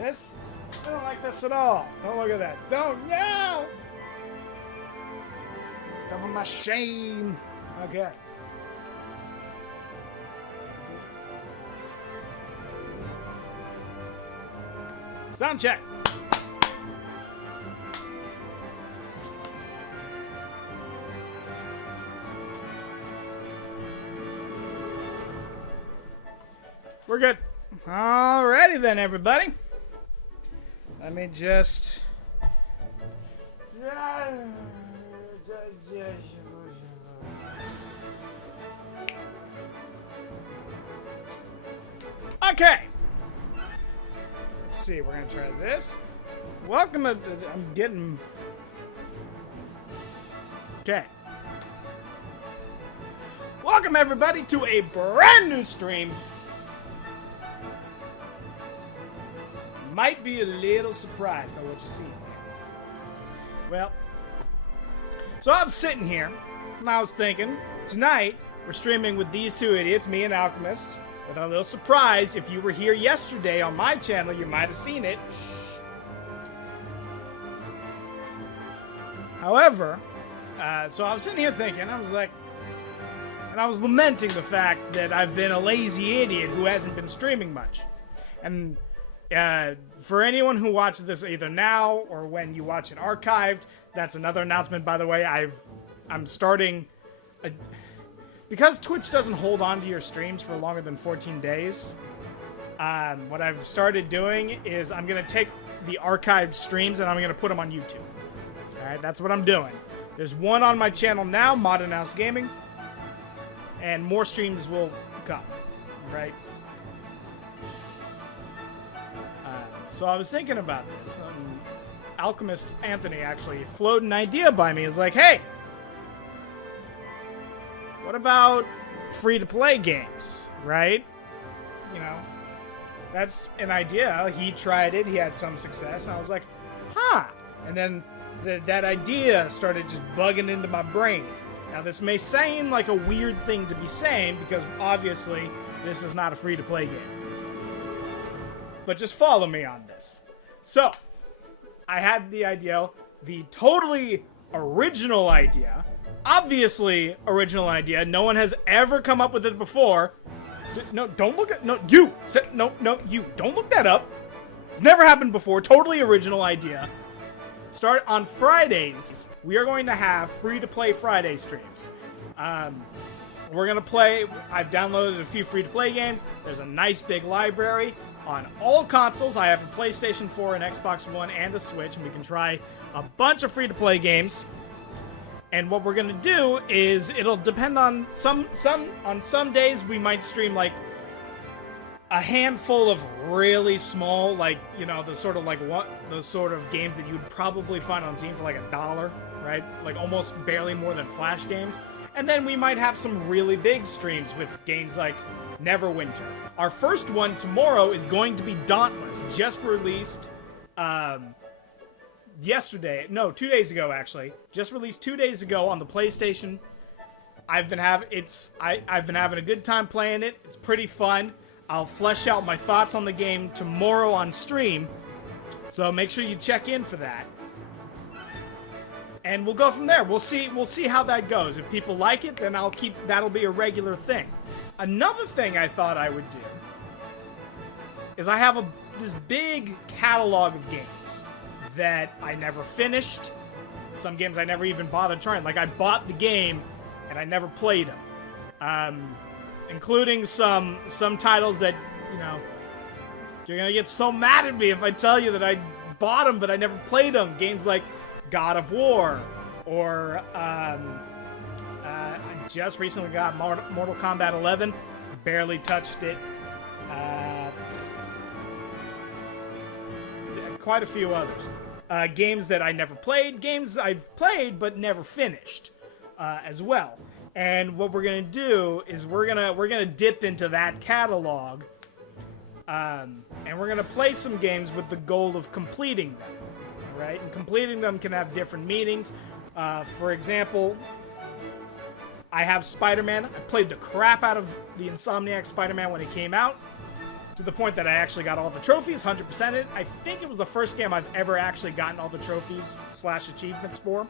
this. I don't like this at all. Don't look at that. Don't, no! Cover my shame. Okay. Sound check. We're good. Alrighty then, everybody. Let me just... Okay. Let's see, we're gonna try this. Welcome to... I'm getting... Okay. Welcome, everybody, to a brand new stream. Might be a little surprised by what you see. Well, so I'm sitting here, and I was thinking, tonight, we're streaming with these two idiots, me and Alchemist, with a little surprise. If you were here yesterday on my channel, you might have seen it. However, so I was sitting here thinking, I was like, and I was lamenting the fact that I've been a lazy idiot who hasn't been streaming much. And for anyone who watches this either now or when you watch it archived, that's another announcement, by the way. I'm starting because Twitch doesn't hold on to your streams for longer than 14 days. What I've started doing is I'm gonna take the archived streams and I'm gonna put them on YouTube. All right, that's what I'm doing. There's one on my channel now, Madanause Gaming, and more streams will come. Right. So I was thinking about this. Alchemist Anthony actually floated an idea by me. It's like, hey, what about free-to-play games, right? You know, that's an idea. He tried it. He had some success. And I was like, huh. And then that idea started just bugging into my brain. Now, this may seem like a weird thing to be saying because obviously this is not a free-to-play game. But just follow me on this. So, I had the idea, the totally original idea, obviously original idea. No one has ever come up with it before. No, don't look at, no, you, no, you, don't look that up. It's never happened before. Totally original idea. Start on Fridays. We are going to have free-to-play Friday streams. We're going to play, I've downloaded a few free-to-play games. There's a nice big library. On all consoles, I have a PlayStation 4, an Xbox One, and a Switch, and we can try a bunch of free-to-play games. And what we're gonna do is it'll depend on some days we might stream like a handful of really small, like, you know, the sort of like those sort of games that you'd probably find on Steam for like $1, right? Like almost barely more than Flash games. And then we might have some really big streams with games like Neverwinter. Our first one tomorrow is going to be Dauntless, just released yesterday. No, 2 days ago actually. Just released 2 days ago on the PlayStation. I've been having a good time playing it. It's pretty fun. I'll flesh out my thoughts on the game tomorrow on stream. So make sure you check in for that. And we'll go from there. We'll see how that goes. If people like it, then that'll be a regular thing. Another thing I thought I would do is I have this big catalog of games that I never finished. Some games I never even bothered trying. Like I bought the game and I never played them. Including some titles that, you know, you're gonna get so mad at me if I tell you that I bought them but I never played them. Games like God of War, or I just recently got Mortal Kombat 11, barely touched it. Quite a few others. Games that I never played, games I've played but never finished as well. And what we're gonna do is we're gonna dip into that catalog, and we're gonna play some games with the goal of completing them. Right? And completing them can have different meanings. For example, I have Spider-Man. I played the crap out of the Insomniac Spider-Man when it came out. to the point that I actually got all the trophies, 100%ed. I think it was the first game I've ever actually gotten all the trophies / achievements for.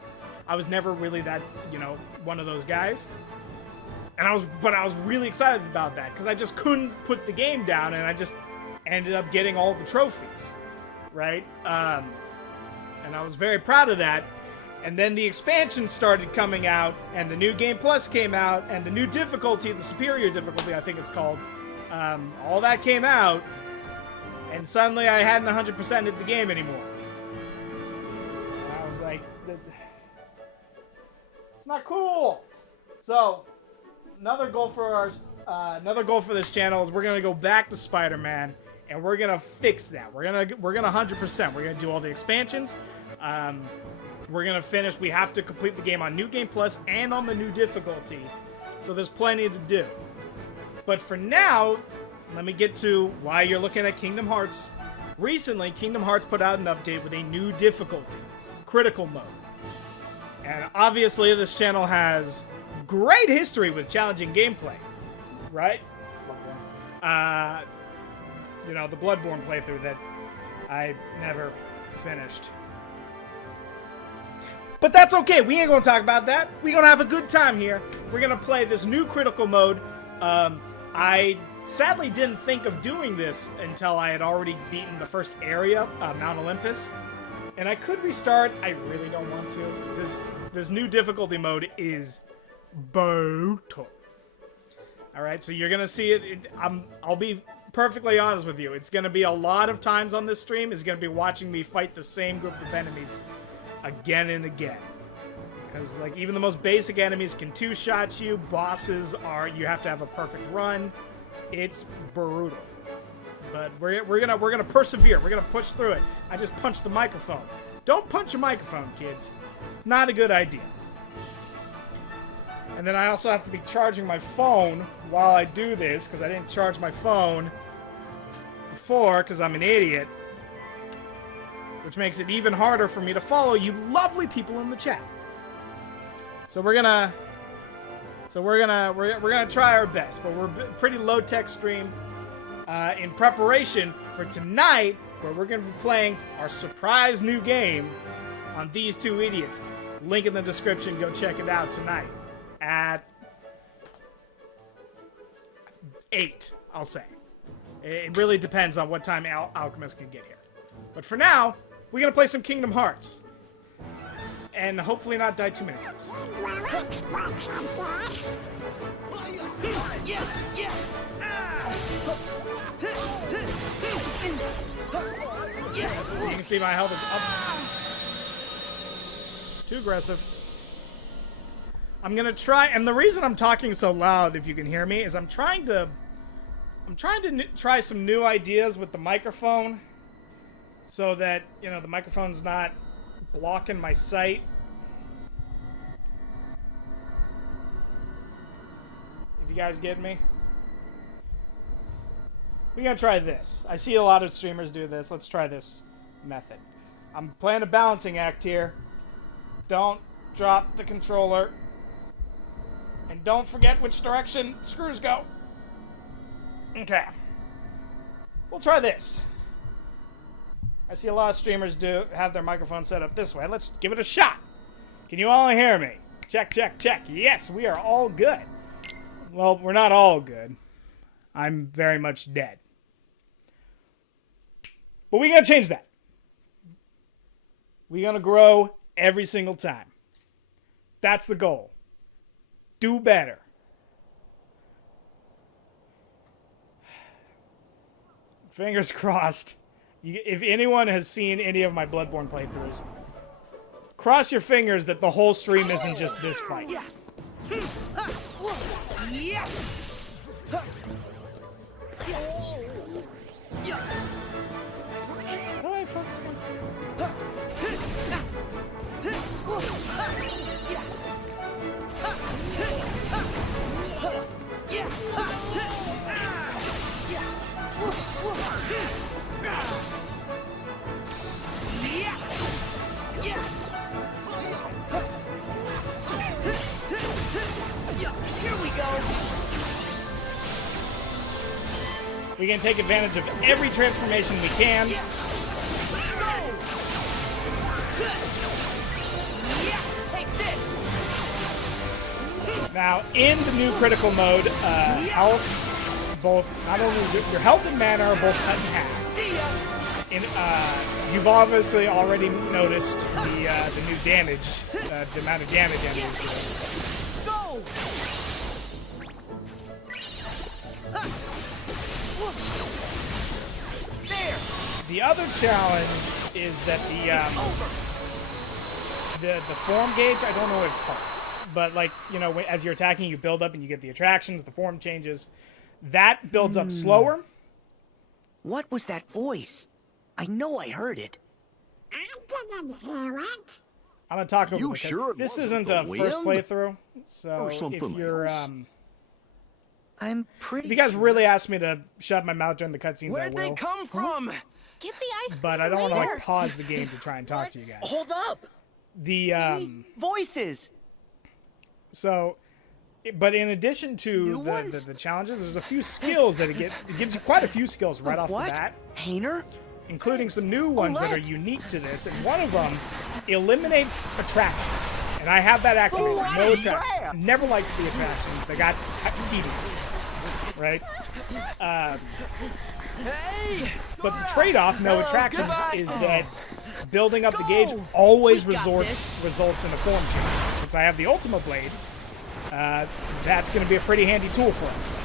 I was never really that, you know, one of those guys. And I was really excited about that because I just couldn't put the game down, and I just ended up getting all the trophies, right? And I was very proud of that. And then the expansion started coming out, and the new Game Plus came out, and the new difficulty, the superior difficulty, I think it's called, all that came out, and suddenly I hadn't 100%ed the game anymore. And I was like, it's not cool. So another goal for this channel is we're gonna go back to Spider-Man, and we're gonna fix that. We're gonna 100%. We're gonna do all the expansions. We're gonna finish. We have to complete the game on New Game Plus and on the new difficulty. So there's plenty to do. But for now, let me get to why you're looking at Kingdom Hearts. Recently, Kingdom Hearts put out an update with a new difficulty, Critical Mode. And obviously, this channel has great history with challenging gameplay, right? You know, the Bloodborne playthrough that I never finished. But that's okay. We ain't gonna talk about that. We're gonna have a good time here. We're gonna play this new critical mode. I sadly didn't think of doing this until I had already beaten the first area, Mount Olympus. And I could restart. I really don't want to. This new difficulty mode is brutal. All right, so you're gonna see it. I'll be perfectly honest with you. It's gonna be a lot of times on this stream. Is gonna be watching me fight the same group of enemies again and again, because like even the most basic enemies can two-shot you. Bosses you have to have a perfect run. It's brutal, but we're gonna persevere. We're gonna push through it. I just punched the microphone. Don't punch a microphone, kids. It's not a good idea. And then I also have to be charging my phone while I do this, because I didn't charge my phone before because I'm an idiot. Which makes it even harder for me to follow you lovely people in the chat. So we're gonna try our best, but we're a pretty low-tech stream in preparation for tonight, where we're gonna be playing our surprise new game on these two idiots. Link in the description. Go check it out tonight at 8. I'll say. It really depends on what time Alchemist can get here. But for now, we're gonna play some Kingdom Hearts. And hopefully not die too many times. You can see my health is up. Too aggressive. I'm gonna try, and the reason I'm talking so loud, if you can hear me, is I'm trying to try some new ideas with the microphone, so that, you know, the microphone's not blocking my sight. If you guys get me. We're gonna try this. I see a lot of streamers do this. Let's try this method. I'm playing a balancing act here. Don't drop the controller. And don't forget which direction screws go. Okay. We'll try this. I see a lot of streamers have their microphone set up this way. Let's give it a shot. Can you all hear me? Check, check, check. Yes, we are all good. Well, we're not all good. I'm very much dead. But we gotta change that. We're gonna grow every single time. That's the goal. Do better. Fingers crossed. If anyone has seen any of my Bloodborne playthroughs, cross your fingers that the whole stream isn't just this fight. How do I focus on? We can take advantage of every transformation we can. Now, in the new critical mode, health, not only is your health and mana are both cut in half. You've obviously already noticed the new damage, the amount of damage enemies do. The other challenge is that the form gauge, I don't know what it's called, but like, you know, as you're attacking, you build up and you get the attractions, the form changes. That builds up slower. What was that voice? I know I heard it. I didn't hear it. I'm gonna talk over You the sure it this wasn't isn't a the first wind? playthrough, so Or something if you're else? I'm pretty if you guys sure. really ask me to shut my mouth during the cutscenes, I Where'd they will. come from? Get the ice cream But I don't want to later. like pause the game to try and talk to you guys. Hold up! The Voices! so, but in addition to New ones? the challenges, there's a few skills that it gives you quite a few skills right off What? the bat, Hainer? including some new ones that are Alert. unique to this, and one of them eliminates attractions. And I have that activated. Oh, No yeah. attractions. Never liked the attractions. They got tedious, right? Hey! But the trade-off, no attractions, goodbye. is that building up the gauge always We got results in a form change. Since I have the Ultima Blade, that's going to be a pretty handy tool for us.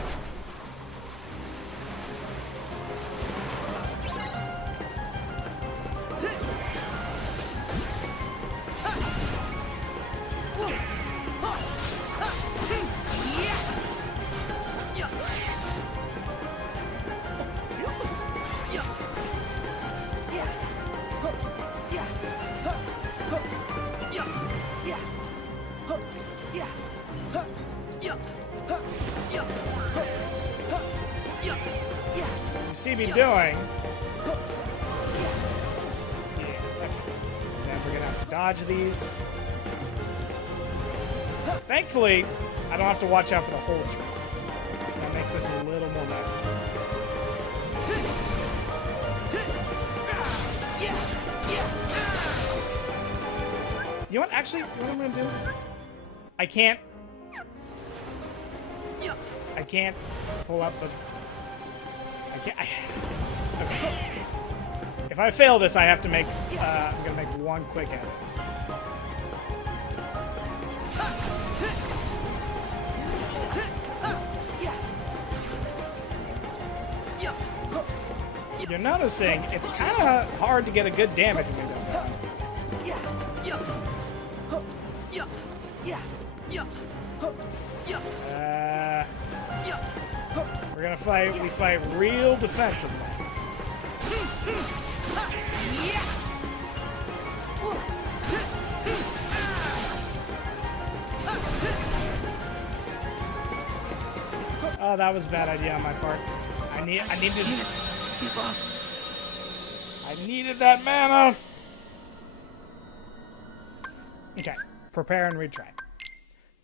You see me doing. Yeah, okay. Then we're going to have to dodge these. Thankfully, I don't have to watch out for the whole tree. That makes this a little more manageable. You know what? Actually, you know what I'm going to do? I can't pull up the... okay. If I fail this, I have to make... I'm going to make one quick edit. You're noticing it's kind of hard to get a good damage window going. We're gonna fight. We fight real defensively. Oh, that was a bad idea on my part. I needed that mana. Okay, prepare and retry.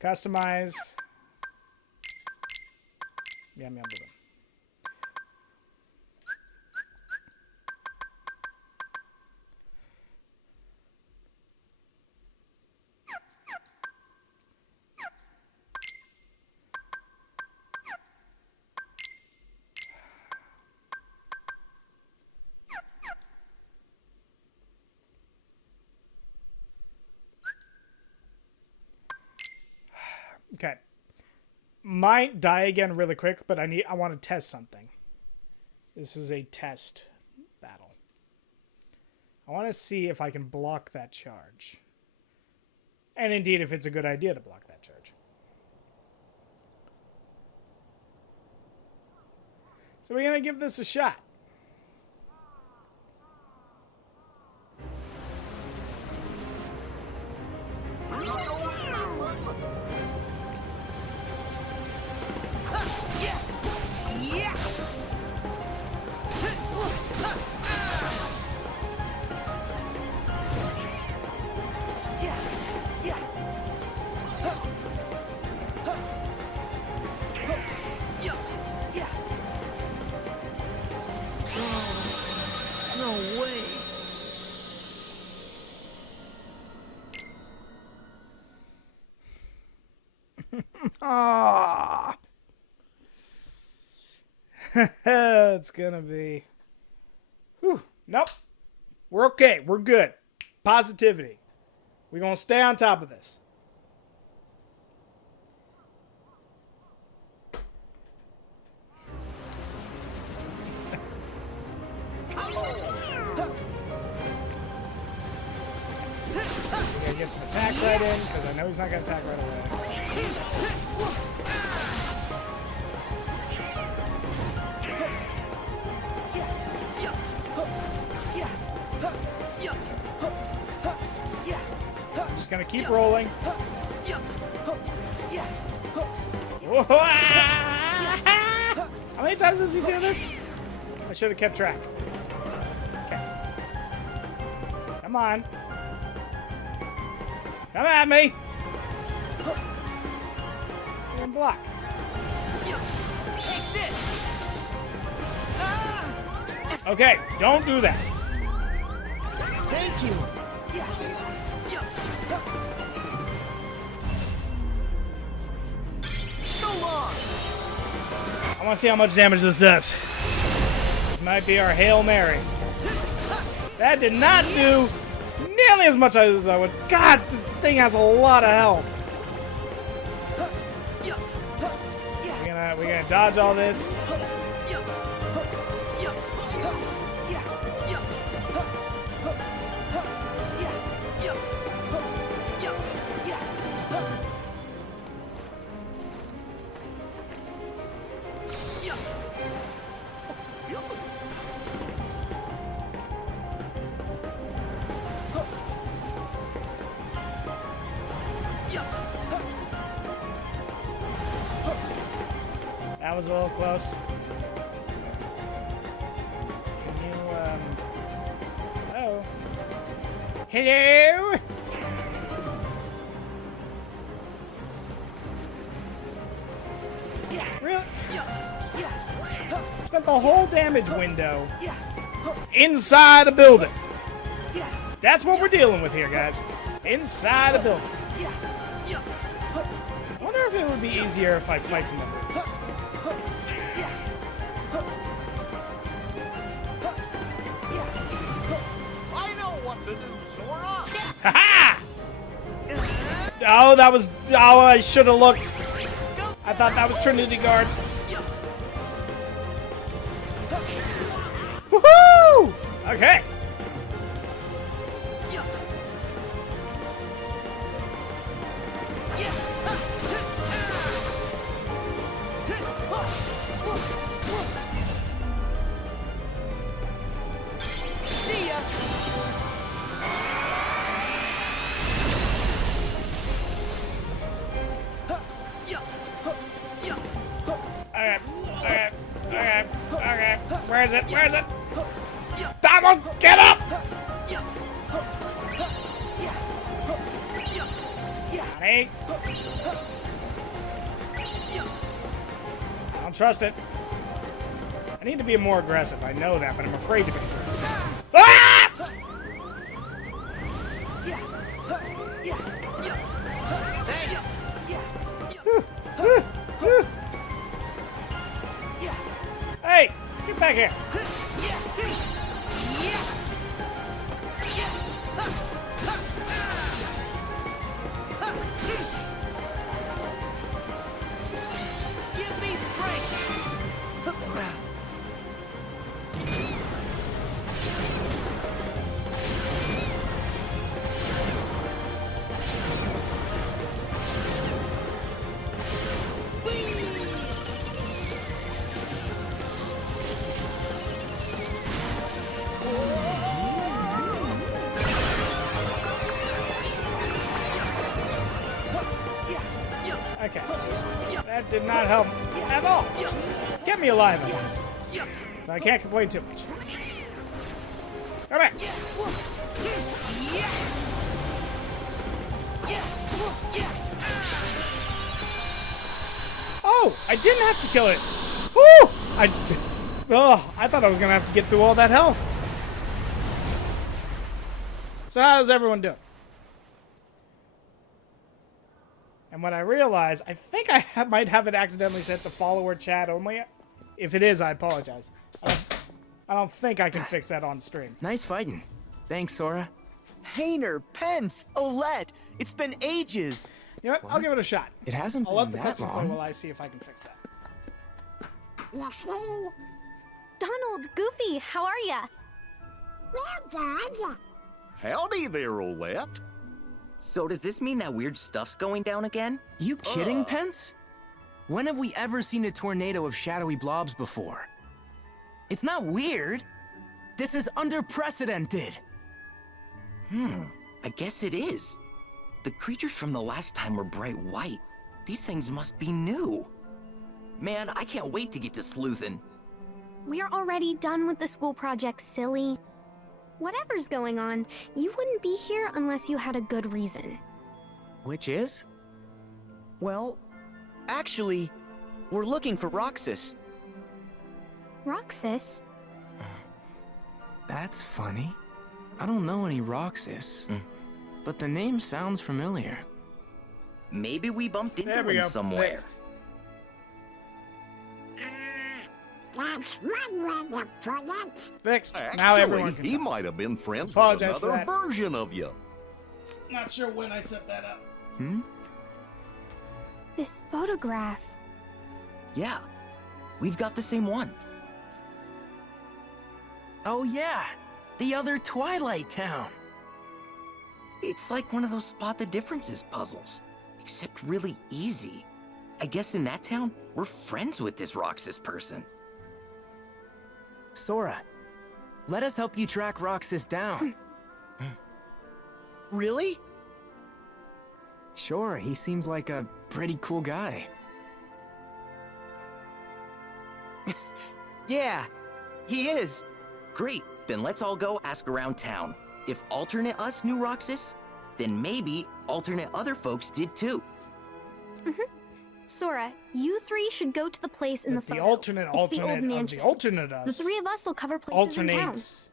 Customize. Yum yum boom. Okay. Might die again really quick, but I want to test something. This is a test battle. I want to see if I can block that charge. And indeed, if it's a good idea to block that charge. So we're going to give this a shot. Ah. It's gonna be. Whew. Nope. We're okay. We're good. Positivity. We're gonna stay on top of this. We gotta get some attack right in, because I know he's not gonna attack right away. I'm just gonna keep rolling. How many times does he do this? I should have kept track. Okay. Come on. Come at me! And block. Okay, don't do that. Thank you. So long. I want to see how much damage this does. This might be our Hail Mary. That did not do nearly as much as I would. God, this thing has a lot of health. We're gonna dodge all this. That was a little close. Can you, hello? Hello? Really? Spent the whole damage window inside a building. That's what we're dealing with here, guys. Inside a building. I wonder if it would be easier if I fight from the roofs. Ha-ha! Oh, that was... Oh, I should have looked. I thought that was Trinity Guard. Woohoo! Okay. See ya. Okay. Where is it? Where is it? Donald, get up! Honey. I don't trust it. I need to be more aggressive. I know that, but I'm afraid to be aggressive. Ah! Hey, get back here. Give me strength. Okay. That did not help at all. Get me alive, at least. So I can't complain too much. Come back. Oh, I didn't have to kill it. Woo! I thought I was gonna have to get through all that health. So how's everyone doing? And when I realize, I think I might have it accidentally set to follower chat only. If it is, I apologize. I don't think I can fix that on stream. Nice fighting. Thanks, Sora. Hayner, Pence, Olette. It's been ages. You know what? I'll give it a shot. It hasn't I'll let been the that cutscene play long. while I see if I can fix that. You see? Donald, Goofy, how are ya? We're good. Howdy there, Olette. So does this mean that weird stuff's going down again? You kidding, Pence? When have we ever seen a tornado of shadowy blobs before? It's not weird. This is unprecedented. I guess it is. The creatures from the last time were bright white. These things must be new. Man, I can't wait to get to sleuthin'. We're already done with the school project, silly. Whatever's going on, you wouldn't be here unless you had a good reason. Which is? Well, actually, we're looking for Roxas. Roxas? That's funny. I don't know any Roxas, but the name sounds familiar. Maybe we bumped into There we him go. somewhere. Fixed. That's one way to put it. Fixed. Now everyone Actually, can he talk. might have been friends with Apologize for another that. version of you. Not sure when I set that up. This photograph. Yeah, we've got the same one. Oh yeah, the other Twilight Town. It's like one of those spot the differences puzzles, except really easy. I guess in that town, we're friends with this Roxas person. Sora, let us help you track Roxas down. Really? Sure, he seems like a pretty cool guy. Yeah, he is. Great, then let's all go ask around town. If alternate us knew Roxas, then maybe alternate other folks did too. Sora, you three should go to the place in the If the photo. alternate It's the old alternate of mansion. the alternate The us three of us will cover places in town. alternates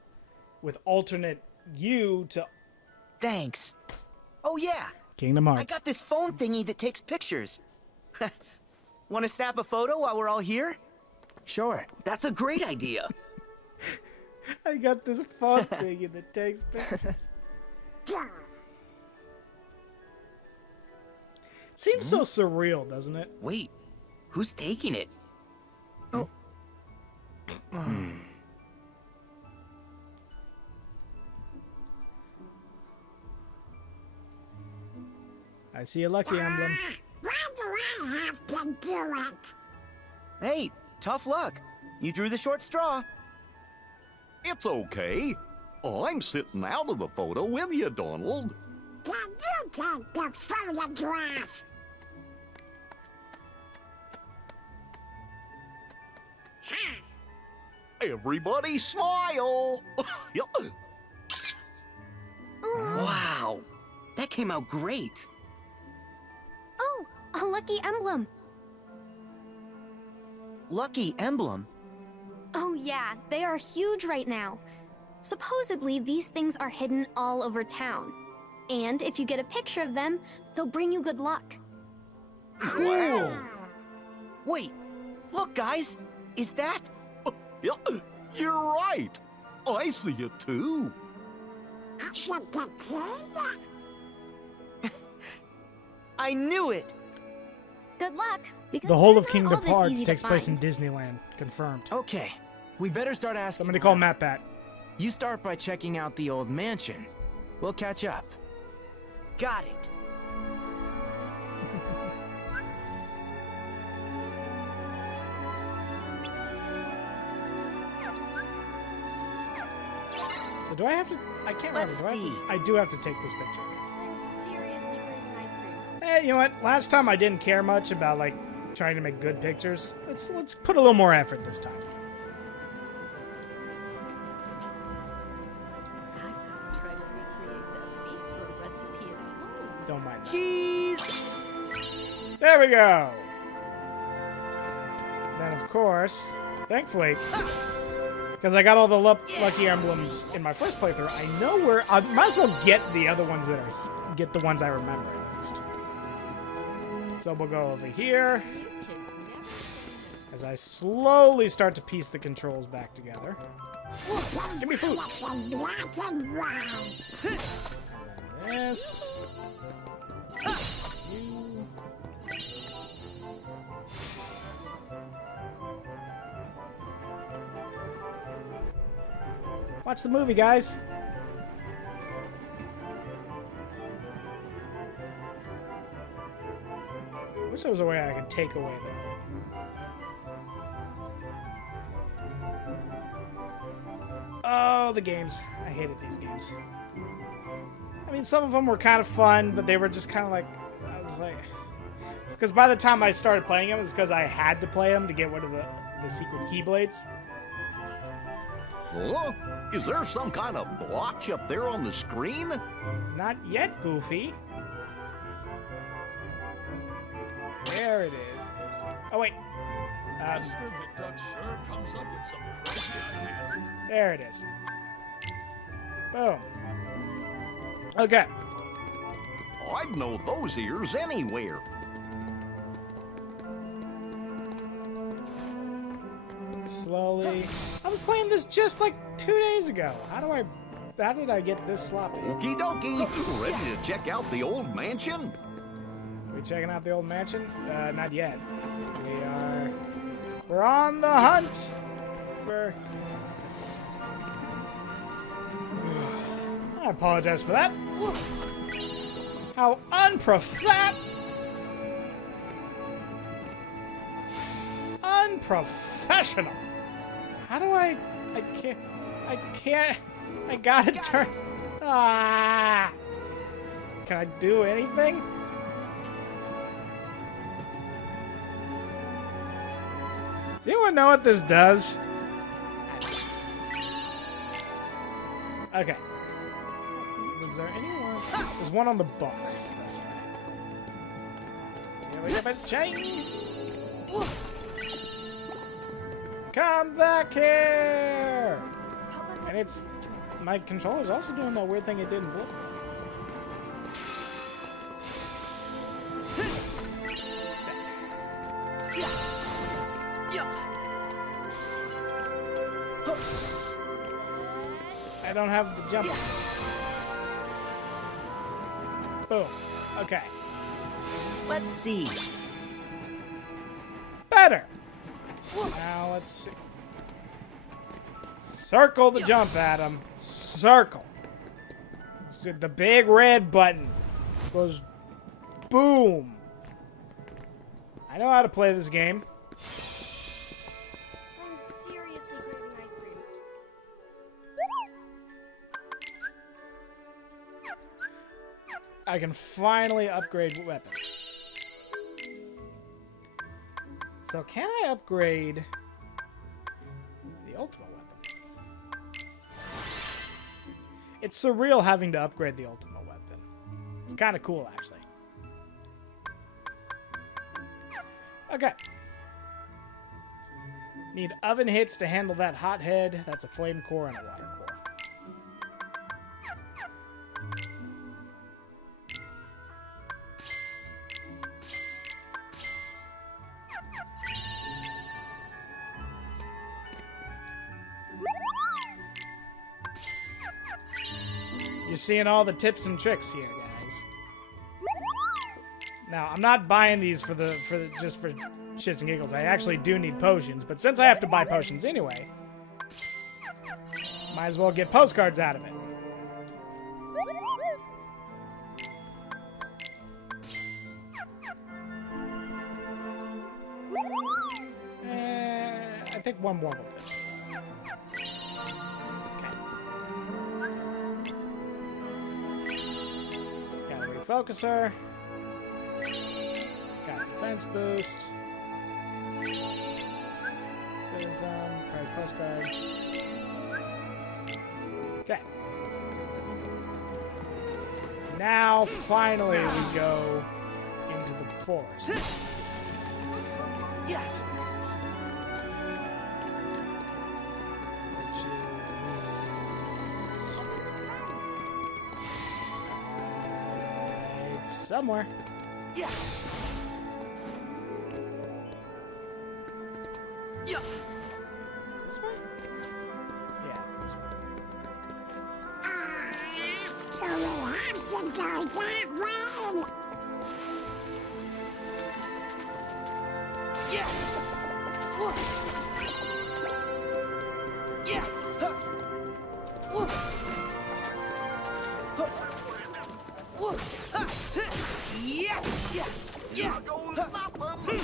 with alternate you to Thanks. Oh yeah, Kingdom I Hearts. got this phone thingy that takes pictures. Want to snap a photo while we're all here? Sure. That's a great idea. I got this fun thing that takes pictures. Seems so surreal, doesn't it? Wait, who's taking it? I see a lucky emblem. Why do I have to do it? Hey, tough luck. You drew the short straw. It's okay. I'm sitting out of the photo with you, Donald. Can you take the photograph? Everybody smile. Yep. Wow, that came out great. Oh, a lucky emblem. Lucky emblem. Oh yeah, they are huge right now. Supposedly, these things are hidden all over town. And if you get a picture of them, they'll bring you good luck. Cool. Wait, look guys, is that? Yep. You're right. I see it too. Should the kid? I knew it. Good luck. Because The whole they're of not Kingdom all this Hearts easy to takes place in find. Disneyland. Confirmed. Okay, we better start asking. Somebody call around. Matt Pat. You start by checking out the old mansion. We'll catch up. Got it. So do I have to? I can't remember. Let's Do I, have see. to, I do have to take this picture. I'm seriously craving ice cream. Hey, you know what? Last time I didn't care much about like trying to make good pictures. Let's put a little more effort this time. I've got to try to recreate that bistro recipe at home. Don't mind. That. Cheese. There we go. Then of course, thankfully, because I got all the lucky emblems in my first playthrough, I know where I might as well get the other ones that are get the ones I remember at least. So we'll go over here You kids never say as I slowly start to piece the controls back together. Give me food. It's in black and white. And then this. You. Watch the movie, guys. Wish there was a way I could take away the. Oh, the games. I hated these games. I mean, some of them were kind of fun, but they were just kind of like, I was like, because by the time I started playing them, it was because I had to play them to get rid of the secret keyblades. Huh? Is there some kind of blotch up there on the screen? Not yet, Goofy. There it is. Oh, wait. Master McDuck sure comes up with some crazy ideas. There it is. Boom. Okay. I'd know those ears anywhere. Slowly. I was playing this just like 2 days ago. How did I get this sloppy? Okie dokie. Ready to check out the old mansion? We checking out the old mansion? Not yet. We're on the hunt for. I apologize for that. How unprofessional. How do I can't. I gotta turn. Ah. Can I do anything? Does anyone know what this does? Okay. Was there anyone? There's one on the bus. That's right. Here we have a chain. Come back here! And it's my controller's also doing that weird thing it did in Blue. I don't have the jump. Boom. Okay. Let's see. Better. Now let's see. Circle the jump, Adam. Circle. So the big red button goes boom. I know how to play this game. I'm seriously craving ice cream. I can finally upgrade weapons. So can I upgrade the ultimate weapon? It's surreal having to upgrade the ultimate weapon. It's kind of cool, actually. Okay. Need oven hits to handle that hothead. That's a flame core and a water core. You're seeing all the tips and tricks here, guys. Now, I'm not buying these just for shits and giggles. I actually do need potions, but since I have to buy potions anyway, might as well get postcards out of it. I think one more will do. Focuser. Got a defense boost. Citizen, prize postcard. Okay. Now, finally, we go into the forest. Yeah. Somewhere. Yeah. This way? Yeah, it's this way. So we have to go that way.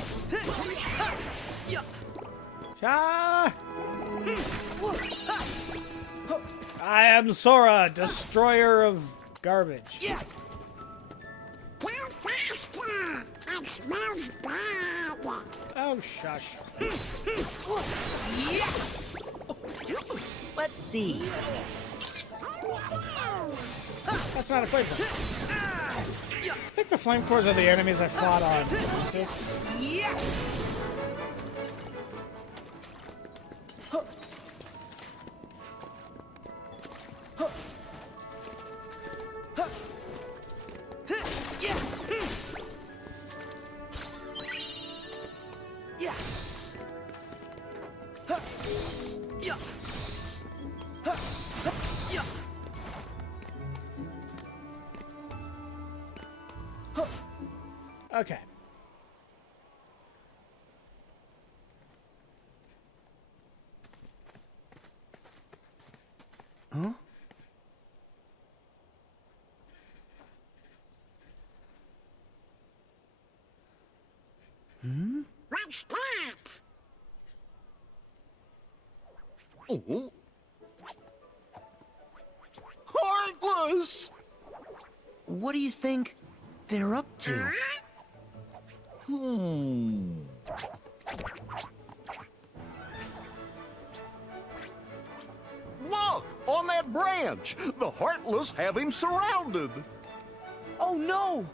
Ah! I am Sora, destroyer of garbage. Go faster. It smells bad. Oh, shush. Let's see. Here we go. That's not a flamethrower. I think the flame cores are the enemies I fought on this. Okay. Huh? What's that? Oh. Heartless! What do you think they're up to? Look! On that branch! The Heartless have him surrounded! Oh no!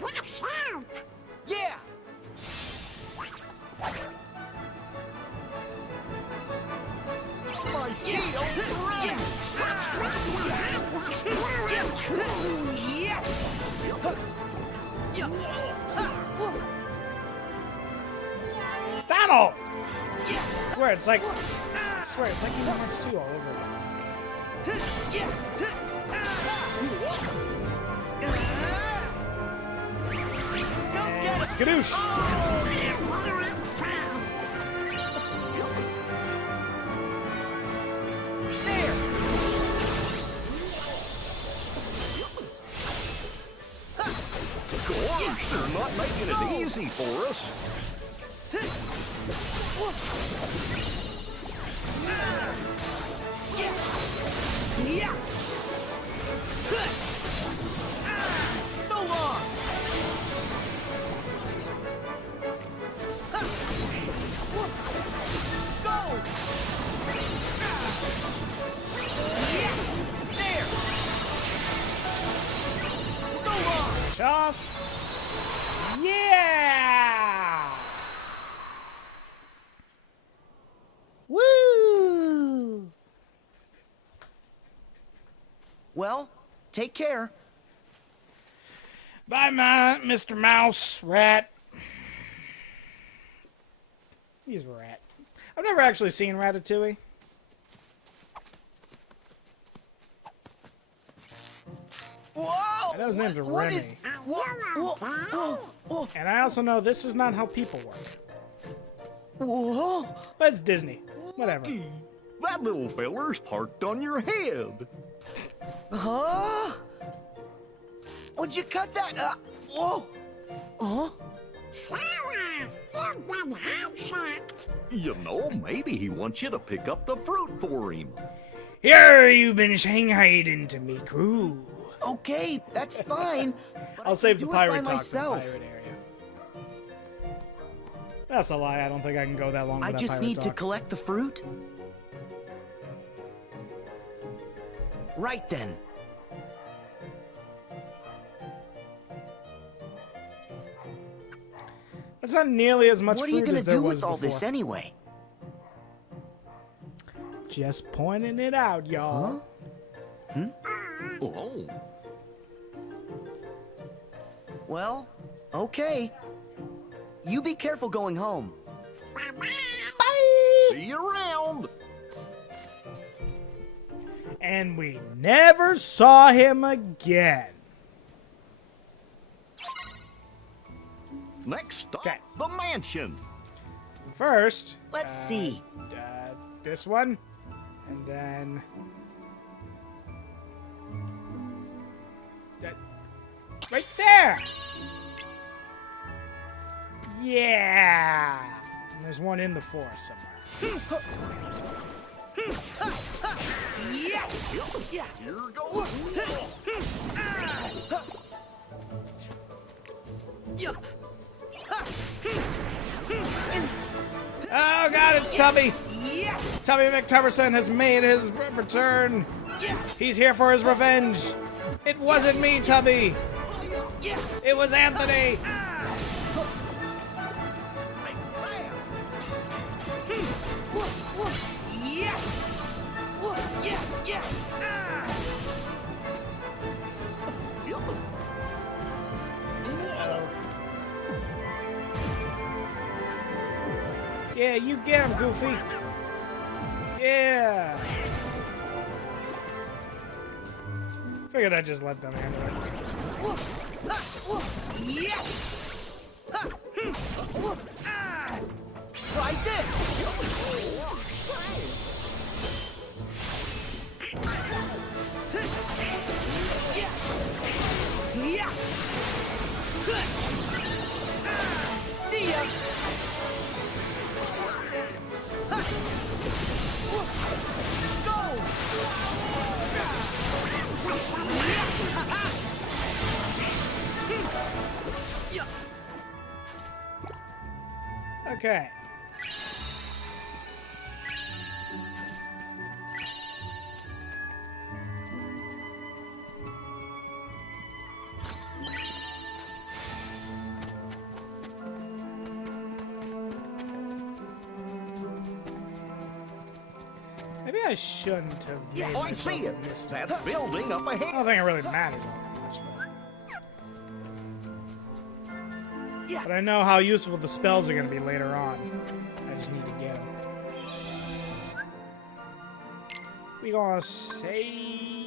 Let's help. Yeah! My shield! Battle! I swear, it's like Kingdom Hearts 2 all over again. And skadoosh! Gosh, they're not making it easy for us. So long! Go! There! So long! Off. Yeah! Woo! Well, take care. Bye, Mr. Mouse, Rat. He's a rat. I've never actually seen Ratatouille. Whoa! I know his name's What is- Remy. Whoa! And I also know this is not how people work. Whoa! But it's Disney. Whatever. That little feller's parked on your head. Huh? Would you cut that? Whoa! Huh? Sarah, you've been handshaked. You know, maybe he wants you to pick up the fruit for him. Here you've been shanghaied into me crew. Okay, that's fine. but I I'll save can the do it by pirate talk for the myself. pirate area. That's a lie. I don't think I can go that long I without just pirate need to talk. collect the fruit. Right then. That's not nearly as much What are you fruit gonna as there do was with all before. this anyway? Just pointing it out, y'all. Oh. Well, okay. You be careful going home. Bye-bye. Bye! See you around. And we never saw him again. Next stop, Okay. the mansion. First, Let's see. this one, and then that right there. Yeah. And there's one in the forest somewhere. Here goes. Oh God, it's Tubby. Tubby McTubberson has made his return. He's here for his revenge. It wasn't me, Tubby. It was Anthony. Yeah, you get him, Goofy. Yeah. Figured I'd just let them handle it. Try this. See ya. Okay. Maybe I shouldn't have made I see myself it. a mistake. That building up I ahead. don't think it really matters all that much, but I know how useful the spells are going to be later on. I just need to get them. We gonna save.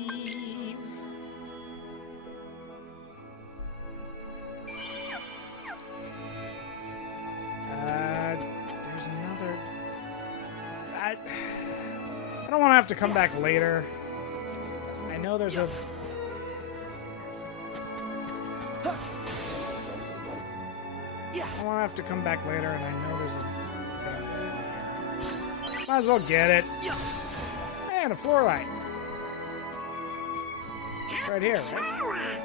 There's another. I don't want to have to come back later. I know there's a. I want to have to come back later, and I know there's a. Might as well get it. And a fluorite. Right here, right?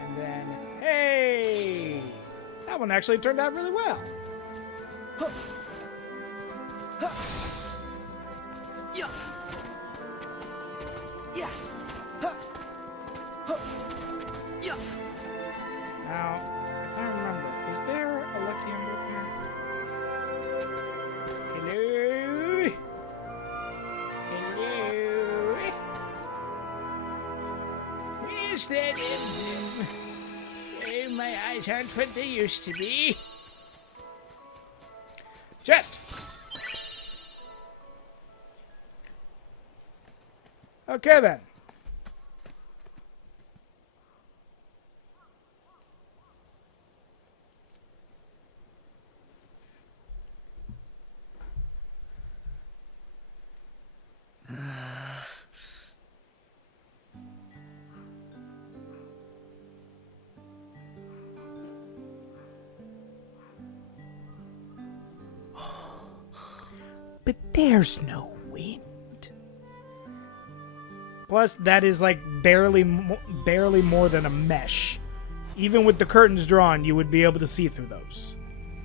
And then, hey! That one actually turned out really well. Now, if I remember, is there a lucky emerald here? Hello? Hello? Where's that emblem? Oh, my eyes aren't what they used to be. Chest! Okay then. But there's no wind. Plus, that is like barely more than a mesh. Even with the curtains drawn, you would be able to see through those.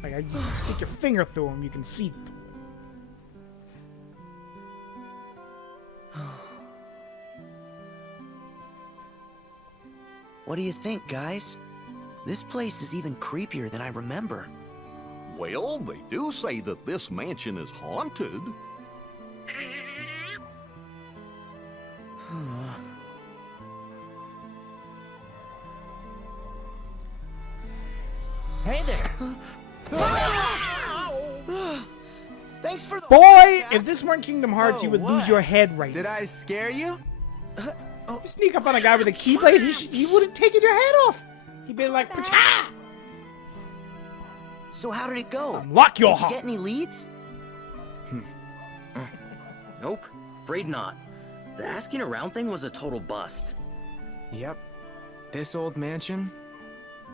Like, you can stick your finger through them, you can see through them. What do you think, guys? This place is even creepier than I remember. Well, they do say that this mansion is haunted. Hey there. Thanks for the Boy, if this weren't Kingdom Hearts, you would lose what? your head right Did now. I scare you? You sneak up on a guy with a keyblade, he would have taken your head off. He'd been like, "Pachah!" So how did it go? Unlock your Did you heart. get any leads? Nope, afraid not. The asking around thing was a total bust. Yep. This old mansion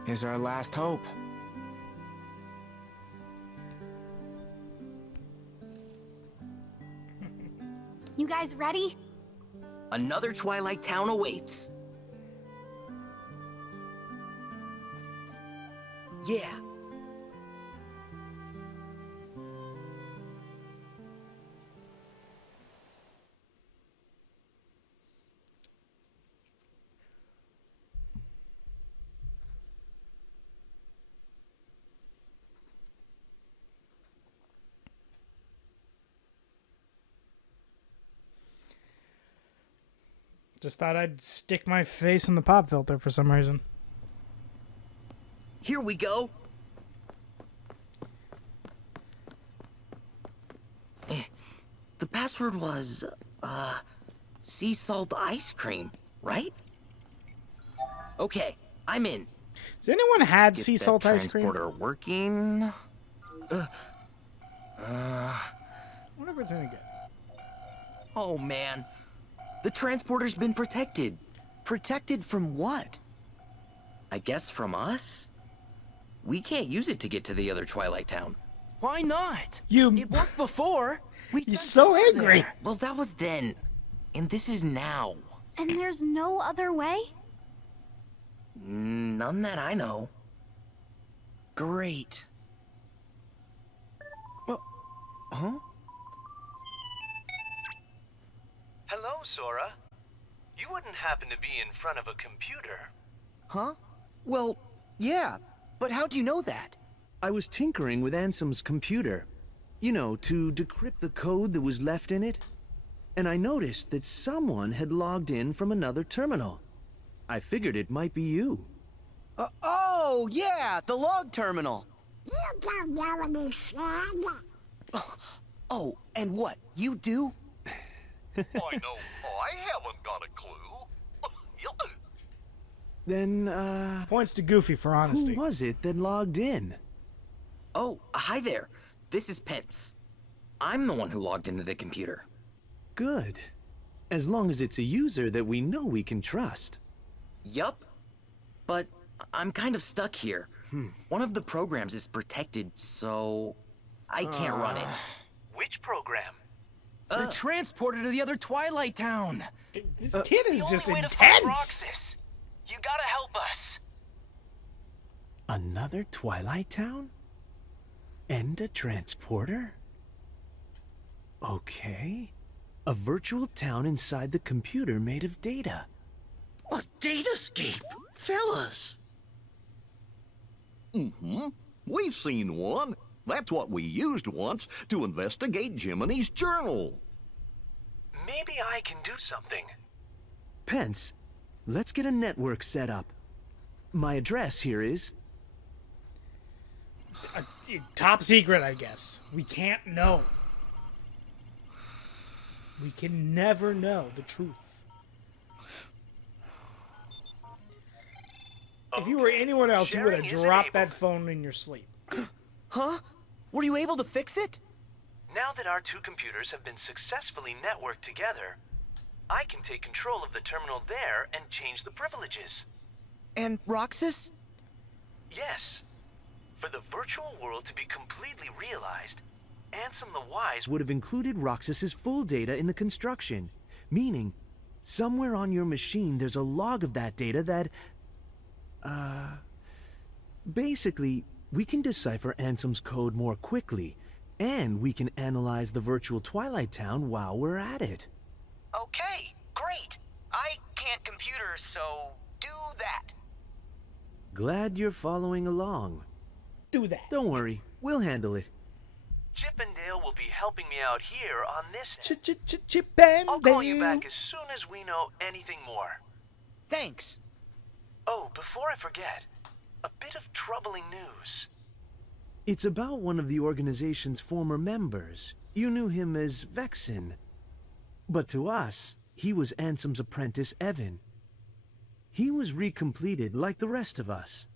is our last hope. You guys ready? Another Twilight Town awaits. Yeah. Just thought I'd stick my face in the pop filter for some reason. Here we go. The password was, sea salt ice cream, right? Okay, I'm in. Has anyone had Get sea that salt ice cream? transporter working. I wonder if it's any good. Oh man, the transporter's been protected. Protected from what? I guess from us? We can't use it to get to the other Twilight Town. Why not? You- It worked before. We He's sent so you angry. there. Well, that was then. And this is now. And there's no other way? None that I know. Great. Huh? Hello, Sora. You wouldn't happen to be in front of a computer. Huh? Well, yeah, but how'd you know that? I was tinkering with Ansem's computer. You know, to decrypt the code that was left in it. And I noticed that someone had logged in from another terminal. I figured it might be you. Oh, yeah, the log terminal. You don't know anything. Oh, and what? You do? I know I haven't got a clue. Then, Points to Goofy for honesty. who was it that logged in? Oh, hi there. This is Pence. I'm the one who logged into the computer. Good. As long as it's a user that we know we can trust. Yup. But I'm kind of stuck here. One of the programs is protected, so I can't run it. Which program? The transporter to the other Twilight Town. This kid is The just only way to find intense. Roxas. You gotta help us. Another Twilight Town? And a transporter? Okay. A virtual town inside the computer made of data. A datascape, fellas. We've seen one. That's what we used once to investigate Jiminy's journal. Maybe I can do something. Pence, let's get a network set up. My address here is... Top secret, I guess. We can't know. We can never know the truth. If you were anyone else, you would have sharing is dropped that enabled. phone in your sleep. Huh? Were you able to fix it? Now that our two computers have been successfully networked together, I can take control of the terminal there and change the privileges. And Roxas? Yes. For the virtual world to be completely realized, Ansem the Wise would have included Roxas's full data in the construction. Meaning, somewhere on your machine there's a log of that data that... Basically, we can decipher Ansem's code more quickly, and we can analyze the virtual Twilight Town while we're at it. Okay, great. I can't computer, so do that. Glad you're following along. Do that. Don't worry, we'll handle it. Chip and Dale will be helping me out here on this end. Chip and I'll call you Dale. back as soon as we know anything more. Thanks. Oh, before I forget, a bit of troubling news. It's about one of the organization's former members. you knew him as Vexen. But to us, he was Ansem's apprentice, Evan. He was recompleted like the rest of us.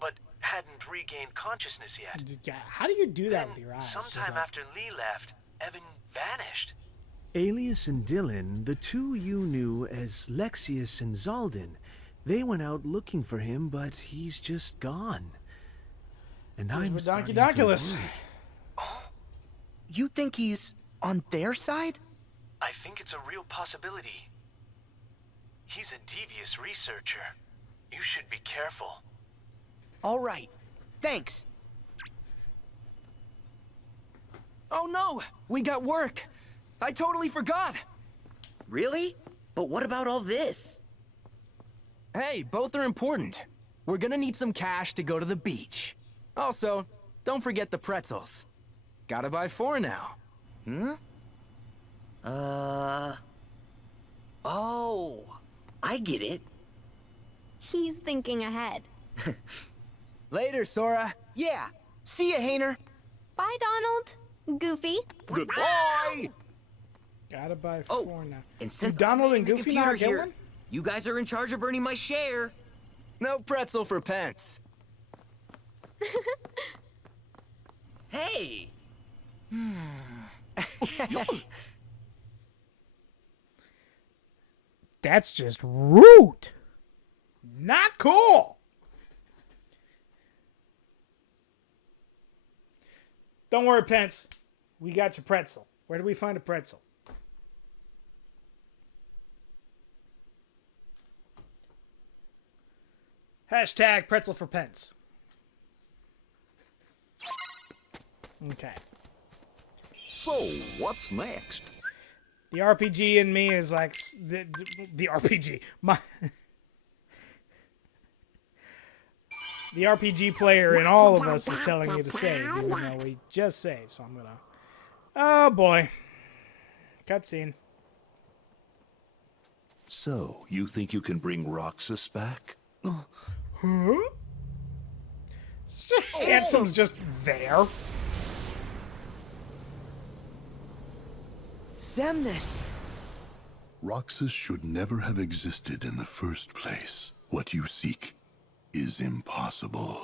But hadn't regained consciousness yet. Yeah, how do you do that Then, with your eyes? Just sometime like- after Lee left, Evan vanished. Alias and Dylan, the two you knew as Lexius and Zaldin, they went out looking for him, but he's just gone. And I'm With starting Donkulus. to worry. You think he's on their side? I think it's a real possibility. He's a devious researcher. You should be careful. All right. Thanks. Oh no! We got work! I totally forgot! Really? But what about all this? Hey, both are important. We're gonna need some cash to go to the beach. Also, don't forget the pretzels. Gotta buy 4 now. Oh, I get it. He's thinking ahead. Later, Sora. Yeah. See ya, Hayner. Bye, Donald. Goofy. Goodbye! Gotta buy Oh, 4 now. and Do since Donald I'm and the Goofy computer not get here, one? you guys are in charge of earning my share. No pretzel for pence. Hey! That's just rude. Not cool. Don't worry, Pence. We got your pretzel. Where do we find a pretzel? Hashtag pretzel for Pence. Okay. So, what's next? The RPG in me is like the RPG. The RPG player in all of us is telling you to save, even though we just saved. So I'm gonna. Oh boy. Cutscene. So, you think you can bring Roxas back? Huh? Ansem's just there. Xemnas. Roxas should never have existed in the first place. What you seek is impossible.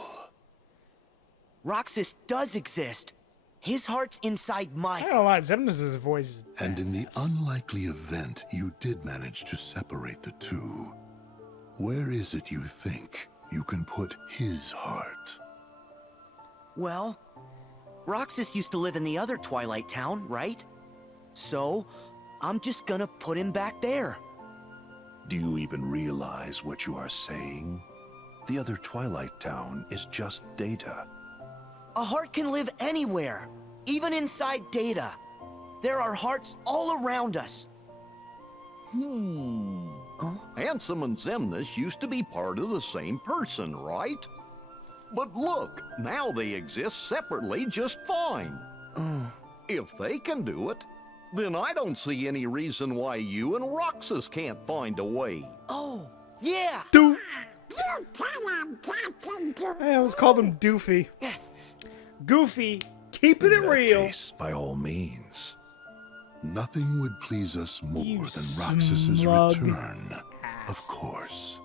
Roxas does exist. His heart's inside I mine. don't know why Xemnas' voice is And in the unlikely event you did manage to separate the two, where is it you think you can put his heart? Well, Roxas used to live in the other Twilight Town, right? So, I'm just gonna put him back there. Do you even realize what you are saying? The other Twilight Town is just data. A heart can live anywhere, even inside data. There are hearts all around us. Ansem and Xemnas used to be part of the same person, right? But look, now they exist separately just fine. If they can do it, then I don't see any reason why you and Roxas can't find a way. Oh, yeah! Doof. You tell him, Captain Goofy. I almost called him Doofy. Goofy, keeping it In that real. case, by all means. Nothing would please us more You than Roxas's smug return. Of ass. course.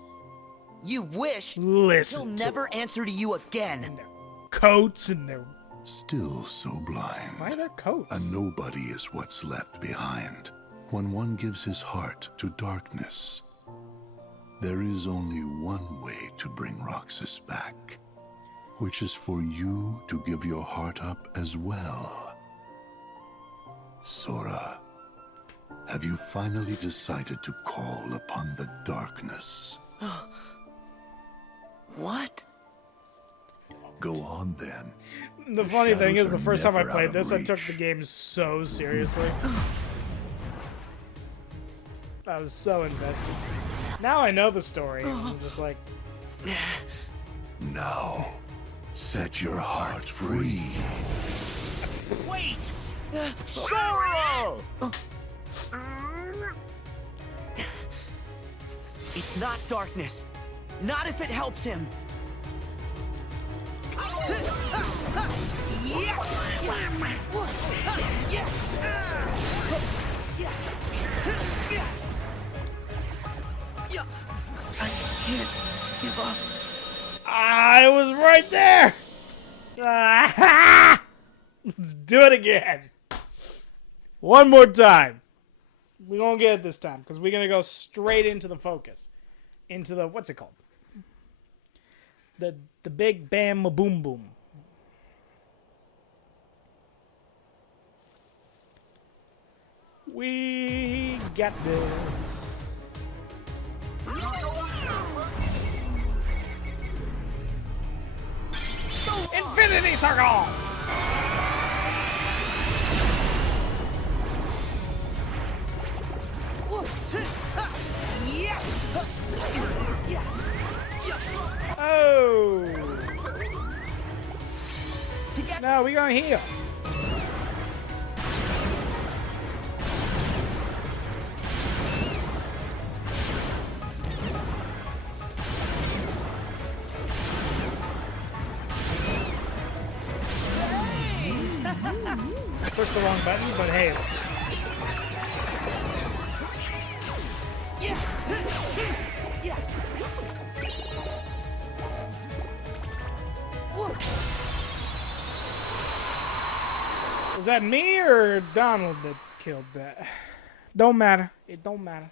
You wish Listen he'll to never answer to you again. their coats and their... Still so blind. Why are there coats? A nobody is what's left behind when one gives his heart to darkness. There is only one way to bring Roxas back, which is for you to give your heart up as well. Sora, have you finally decided to call upon the darkness? What? Go on then. The funny thing shadows is, the are first time I never out played of this, I took reach. the game so seriously. I was so invested. Now I know the story. I'm just like, Now, set your heart free. Wait! Sora! It's not darkness. Not if it helps him. Yes! right there. Let's do it again. One more time. We're gonna get it this time because we're gonna go straight into the focus, into the what's it called? The big bam boom boom. We got this. Infinity Circle! Oh! No, we gonna heal. Push the wrong button, but hey, it works. Was that me or Donald that killed that? Don't matter. It don't matter.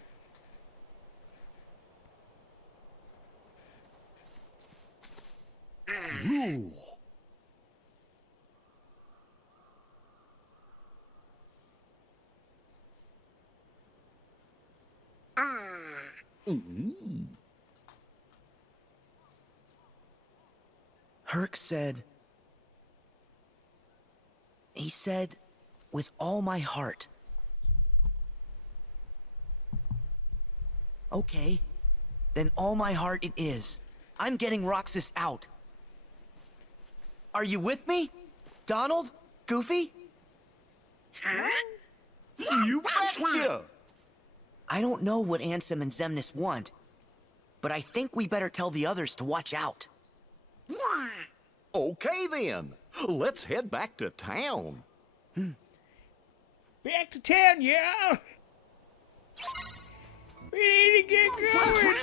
Ooh. Herc said... He said, with all my heart. Okay, then all my heart it is. I'm getting Roxas out. Are you with me? Donald? Goofy? You betcha! I don't know what Ansem and Xemnas want, but I think we better tell the others to watch out. Yeah. Okay then, let's head back to town. Back to town, yeah. We need to get going.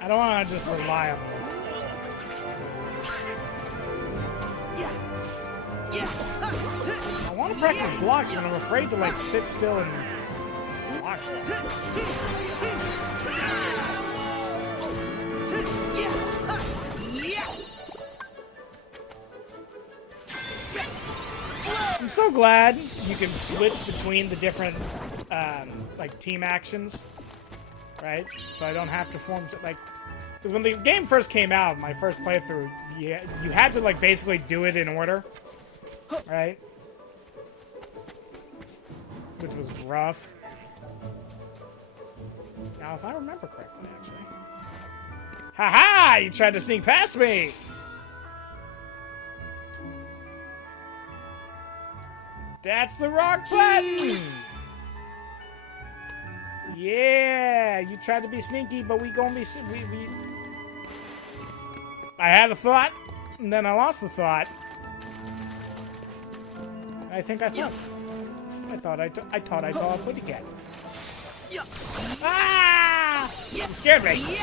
I don't want to just rely on them. I want to practice blocks, but I'm afraid to like sit still and block stuff. I'm so glad you can switch between the different like team actions, right? So I don't have to form like, because when the game first came out, my first playthrough, you had to like basically do it in order, right? Which was rough. Now, if I remember correctly, actually. Haha! You tried to sneak past me! That's the rock button! Yeah! You tried to be sneaky, but we gonna be... I had a thought, and then I lost the thought. I think I thought... I thought I would again. Ah! You scared me.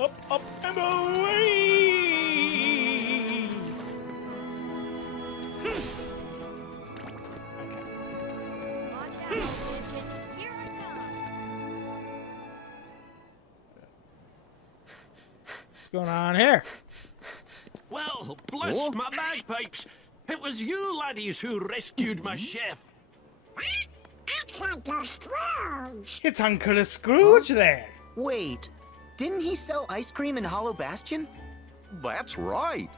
Up, up, and away! going on here? Well, bless my bagpipes. It was you laddies who rescued my chef. It's Uncle Scrooge. It's Uncle Scrooge there. Wait, didn't he sell ice cream in Hollow Bastion? That's right.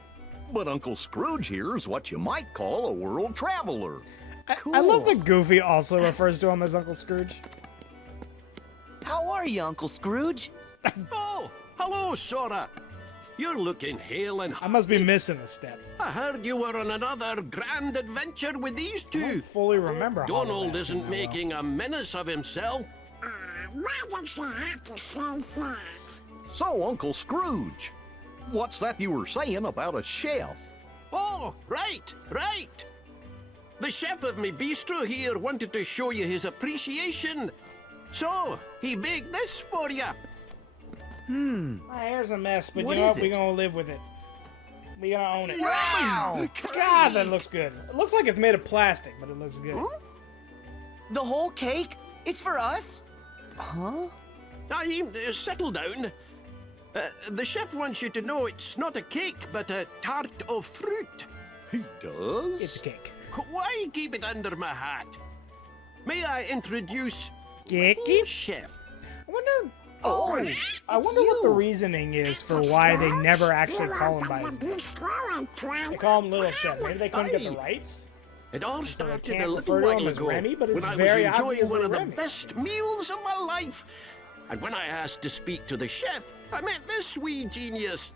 But Uncle Scrooge here is what you might call a world traveler. I love that Goofy also refers to him as Uncle Scrooge. How are you, Uncle Scrooge? Oh, hello, Sora. You're looking hale and I must be missing a step. I heard you were on another grand adventure with these I two. don't fully remember. Hollow Donald Bastion isn't that well. making a menace of himself. Why did you have to say that? So, Uncle Scrooge, what's that you were saying about a chef? Oh, right. The chef of me bistro here wanted to show you his appreciation. So, he baked this for you. My hair's a mess, but What you know is what? We're it? gonna live with it. We're gonna own it. Wow! God, that looks good. It looks like it's made of plastic, but it looks good. The whole cake? It's for us? Huh? Settle down. The chef wants you to know it's not a cake, but a tart of fruit. He does? It's a cake. Why keep it under my hat? May I introduce Cakey? chef? I wonder. I wonder what the reasoning is for why they never actually call him by his name. They call him Little Chef. Maybe they couldn't get the rights. It all So they started can't a refer little to him while as ago Remy, but it's when I very was enjoying obviously one of the Remy. best meals of my life. And when I asked to speak to the chef, I met this wee genius.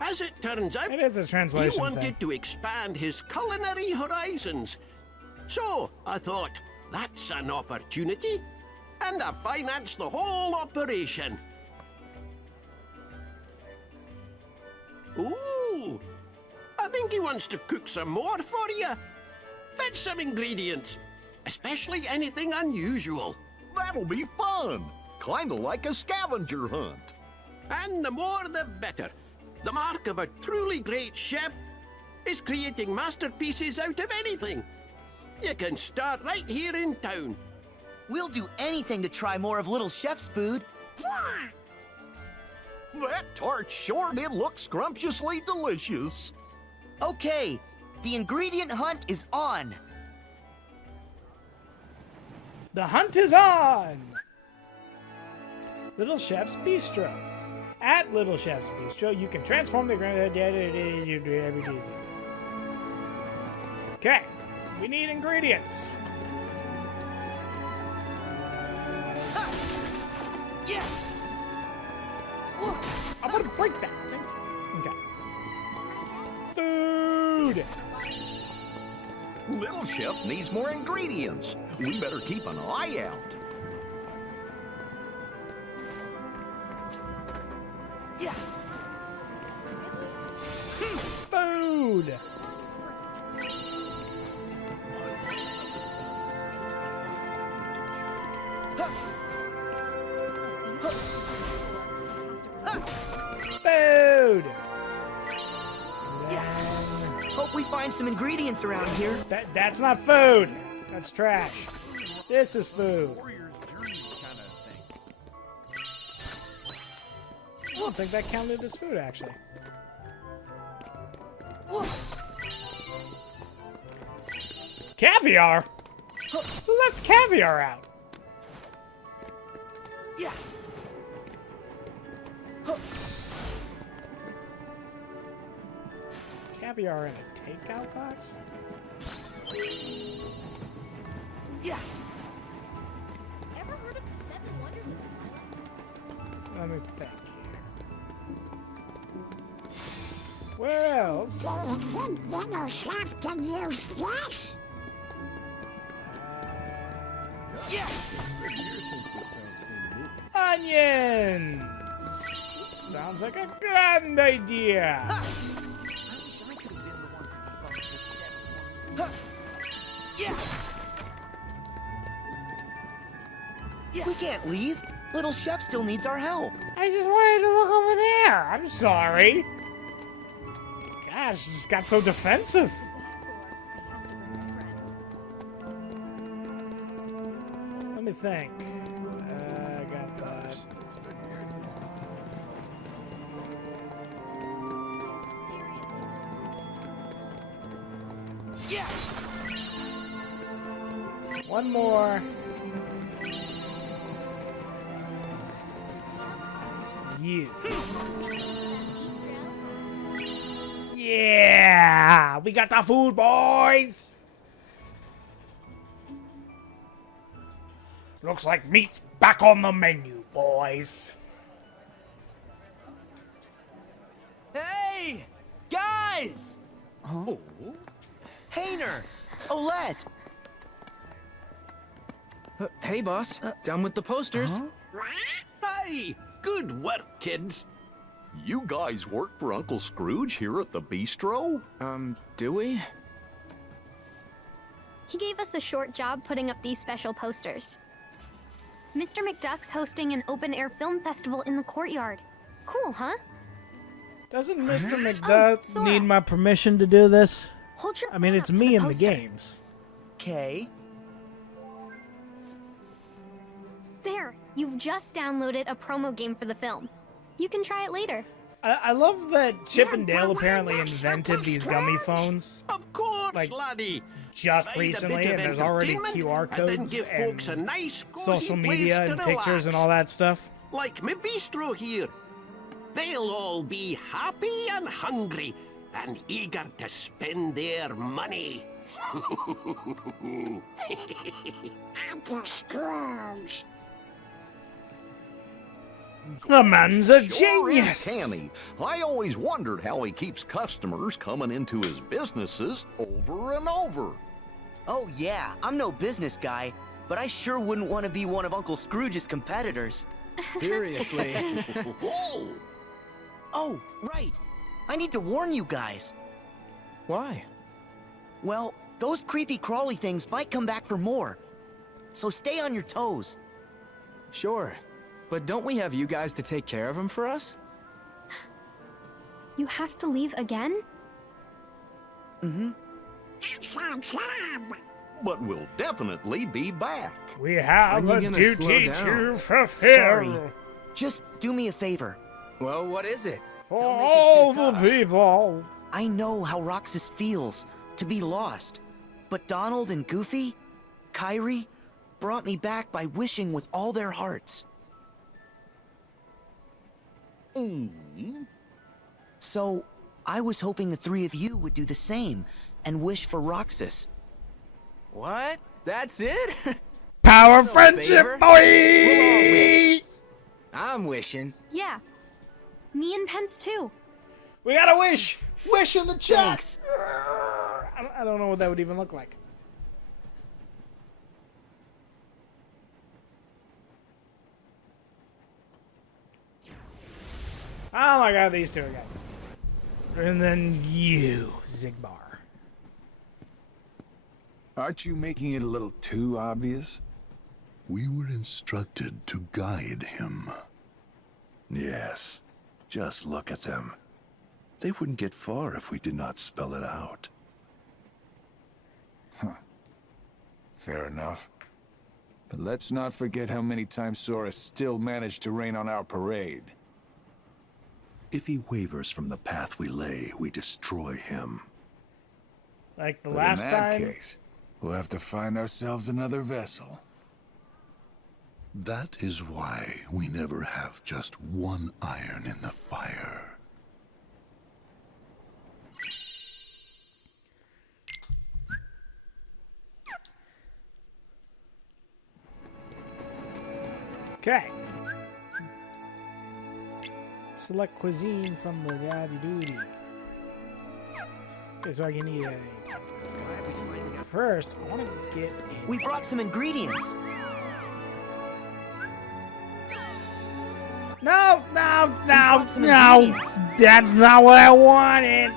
As it turns out, Maybe it's a translation he wanted thing. to expand his culinary horizons. So I thought, that's an opportunity. And I financed the whole operation. Ooh, I think he wants to cook some more for you. Fetch some ingredients, especially anything unusual. That'll be fun. Kinda like a scavenger hunt. And the more the better. The mark of a truly great chef is creating masterpieces out of anything. You can start right here in town. We'll do anything to try more of Little Chef's food. That tart sure did look scrumptiously delicious. Okay, the ingredient hunt is on. The hunt is on! Little Chef's Bistro. At Little Chef's Bistro, you can transform the Okay, we need ingredients. Yes! I'm gonna break that. Okay. Food! Little Chef needs more ingredients. We better keep an eye out. Yeah. Food! Food! Hope we find some ingredients around here. That's not food. That's trash. This is food. I don't think that counted as food, actually. Caviar? Who left caviar out? Yeah. Caviar in a takeout box? Yeah. Ever heard of the 7 Wonders of Twilight? Let me think here. Where else? Do you think Little Chef can use this? Yeah. Onions! Sounds like a grand idea! Yeah. We can't leave. Little Chef still needs our help. I just wanted to look over there. I'm sorry. Gosh, you just got so defensive. Let me think. I got that. Yeah. One more. You. Yeah! We got the food, boys! Looks like meat's back on the menu, boys. Hey! Guys! Huh? Hayner! Olette! Hey, boss. Done with the posters. Hey, good work, kids. You guys work for Uncle Scrooge here at the bistro? Do we? He gave us a short job putting up these special posters. Mr. McDuck's hosting an open-air film festival in the courtyard. Cool, huh? Doesn't Mr. McDuck need my permission to do this? Hold your I mean, phone it's up to me the in the poster. games. Okay. There, you've just downloaded a promo game for the film. You can try it later. I love that Chip and Dale apparently invented these gummy phones. Of course, Like, laddie. just Provide a recently, bit of and there's already entertainment, QR and then codes give folks a and nice, cozy social place media to and pictures and relax. all that stuff. Like me bistro here. They'll all be happy and hungry and eager to spend their money. Uncle Scrooge. The man's a Sure is, genius! Cammy. I always wondered how he keeps customers coming into his businesses over and over. Oh yeah, I'm no business guy, but I sure wouldn't want to be one of Uncle Scrooge's competitors. Seriously. Whoa! Oh, right. I need to warn you guys. Why? Well, those creepy crawly things might come back for more. So stay on your toes. Sure. But don't we have you guys to take care of him for us? You have to leave again? Mm-hmm. But we'll definitely be back. We have When a you gonna slow duty down? to fulfill. Sorry. Just do me a favor. Well, what is it? For Don't make it all too the tough. people. I know how Roxas feels, to be lost. But Donald and Goofy, Kyrie, brought me back by wishing with all their hearts. So, I was hoping the three of you would do the same and wish for Roxas. What? That's it? Power No friendship, favor. boy! We'll all wish. I'm wishing. Yeah. Me and Pence too. We gotta wish! Wish in the chat! Thanks. I don't know what that would even look like. Oh my god, these two again. And then you, Zigbar. Aren't you making it a little too obvious? We were instructed to guide him. Yes. Just look at them. They wouldn't get far if we did not spell it out. Huh. Fair enough. But let's not forget how many times Sora still managed to rain on our parade. If he wavers from the path we lay, we destroy him. Like the But last in that time. case, we'll have to find ourselves another vessel. That is why we never have just one iron in the fire. Okay. Select cuisine from the daddy duty. Okay, so I can eat a. First, I want to get a. We brought some ingredients. No, brought some no! ingredients. That's not what I wanted!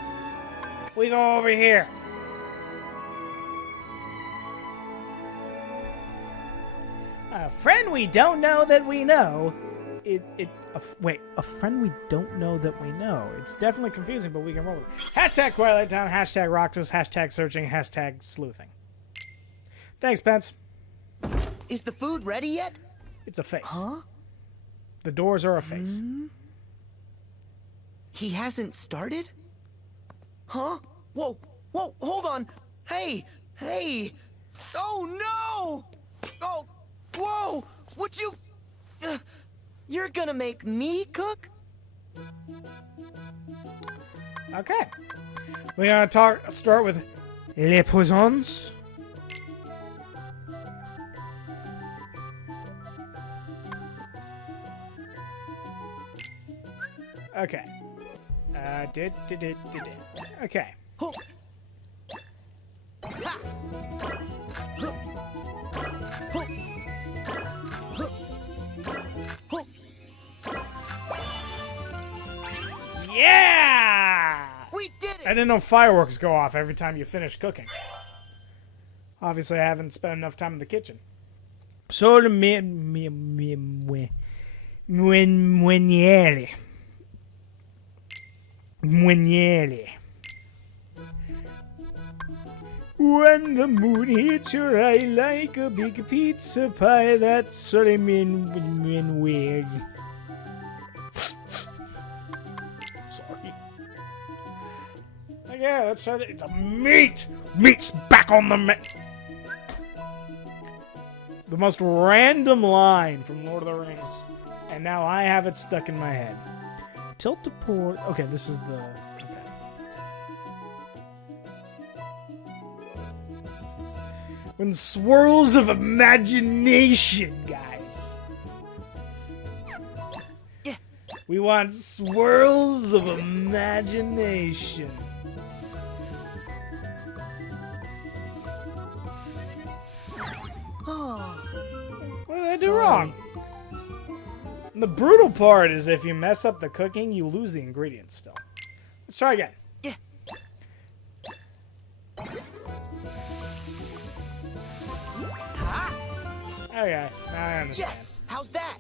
We go over here. A friend we don't know that we know. Wait, a friend we don't know that we know. It's definitely confusing, but we can roll with it. Hashtag Twilight Town, hashtag Roxas, hashtag searching, hashtag sleuthing. Thanks, Pence. Is the food ready yet? It's a face. Huh? The doors are a face. He hasn't started? Huh? Whoa, hold on. Hey! Hey! Oh no! Oh, whoa! Would you... you're gonna make me cook? Okay. We're gonna start with les poissons. Okay. Okay. Yeah! We did it! I didn't know fireworks go off every time you finish cooking. Obviously, I haven't spent enough time in the kitchen. Solo Mueniere. Mueniere. When the moon hits your eye like a big pizza pie, that's sort of weird. Sorry. Yeah, let's start it. It's a meat! Meat's back on the the most random line from Lord of the Rings. And now I have it stuck in my head. Tilt to port. Okay, this is the... Okay. When swirls of imagination, guys. Yeah. We want swirls of imagination. What did I do wrong? And the brutal part is if you mess up the cooking, you lose the ingredients still. Let's try again. Yeah. Okay, now I understand. Yes! How's that?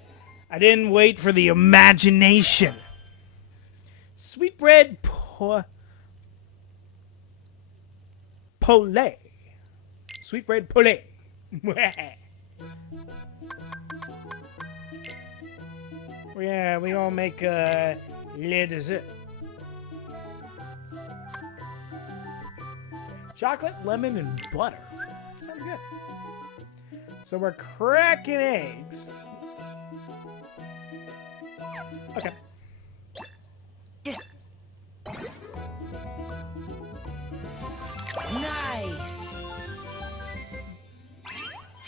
I didn't wait for the imagination. Sweetbread Poulet. Sweetbread Poulet. Yeah, we all make le dessert. Chocolate, lemon, and butter. Sounds good. So we're cracking eggs. Okay. Yeah. Nice.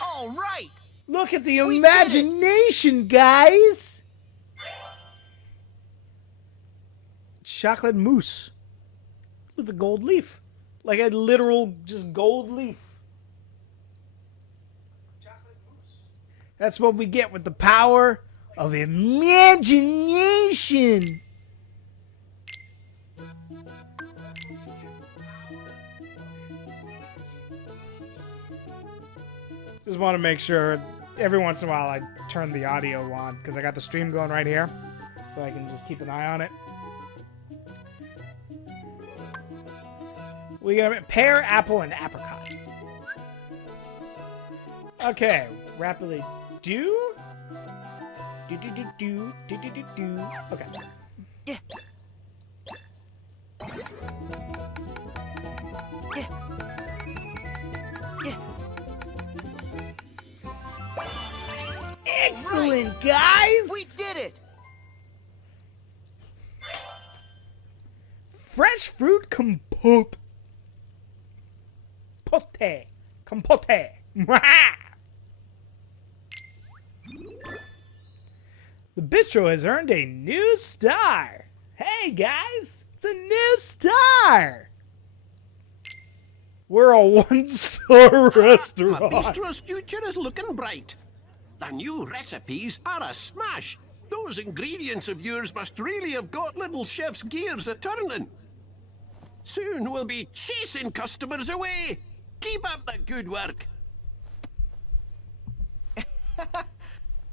All right. Look at the imagination, guys. Chocolate mousse with a gold leaf, like a literal just gold leaf. Chocolate mousse. That's what we get with the power of imagination. Just want to make sure every once in a while I turn the audio on because I got the stream going right here, so I can just keep an eye on it. We got pear, apple, and apricot. Okay, rapidly do. Do. Okay. Yeah. Yeah. Yeah. Excellent, guys! We did it! Fresh fruit compote. Compote. The bistro has earned a new star. Hey, guys, it's a new star. We're a one-star restaurant. The bistro's future is looking bright. The new recipes are a smash. Those ingredients of yours must really have got little chef's gears a-turning. Soon we'll be chasing customers away. Keep up the good work.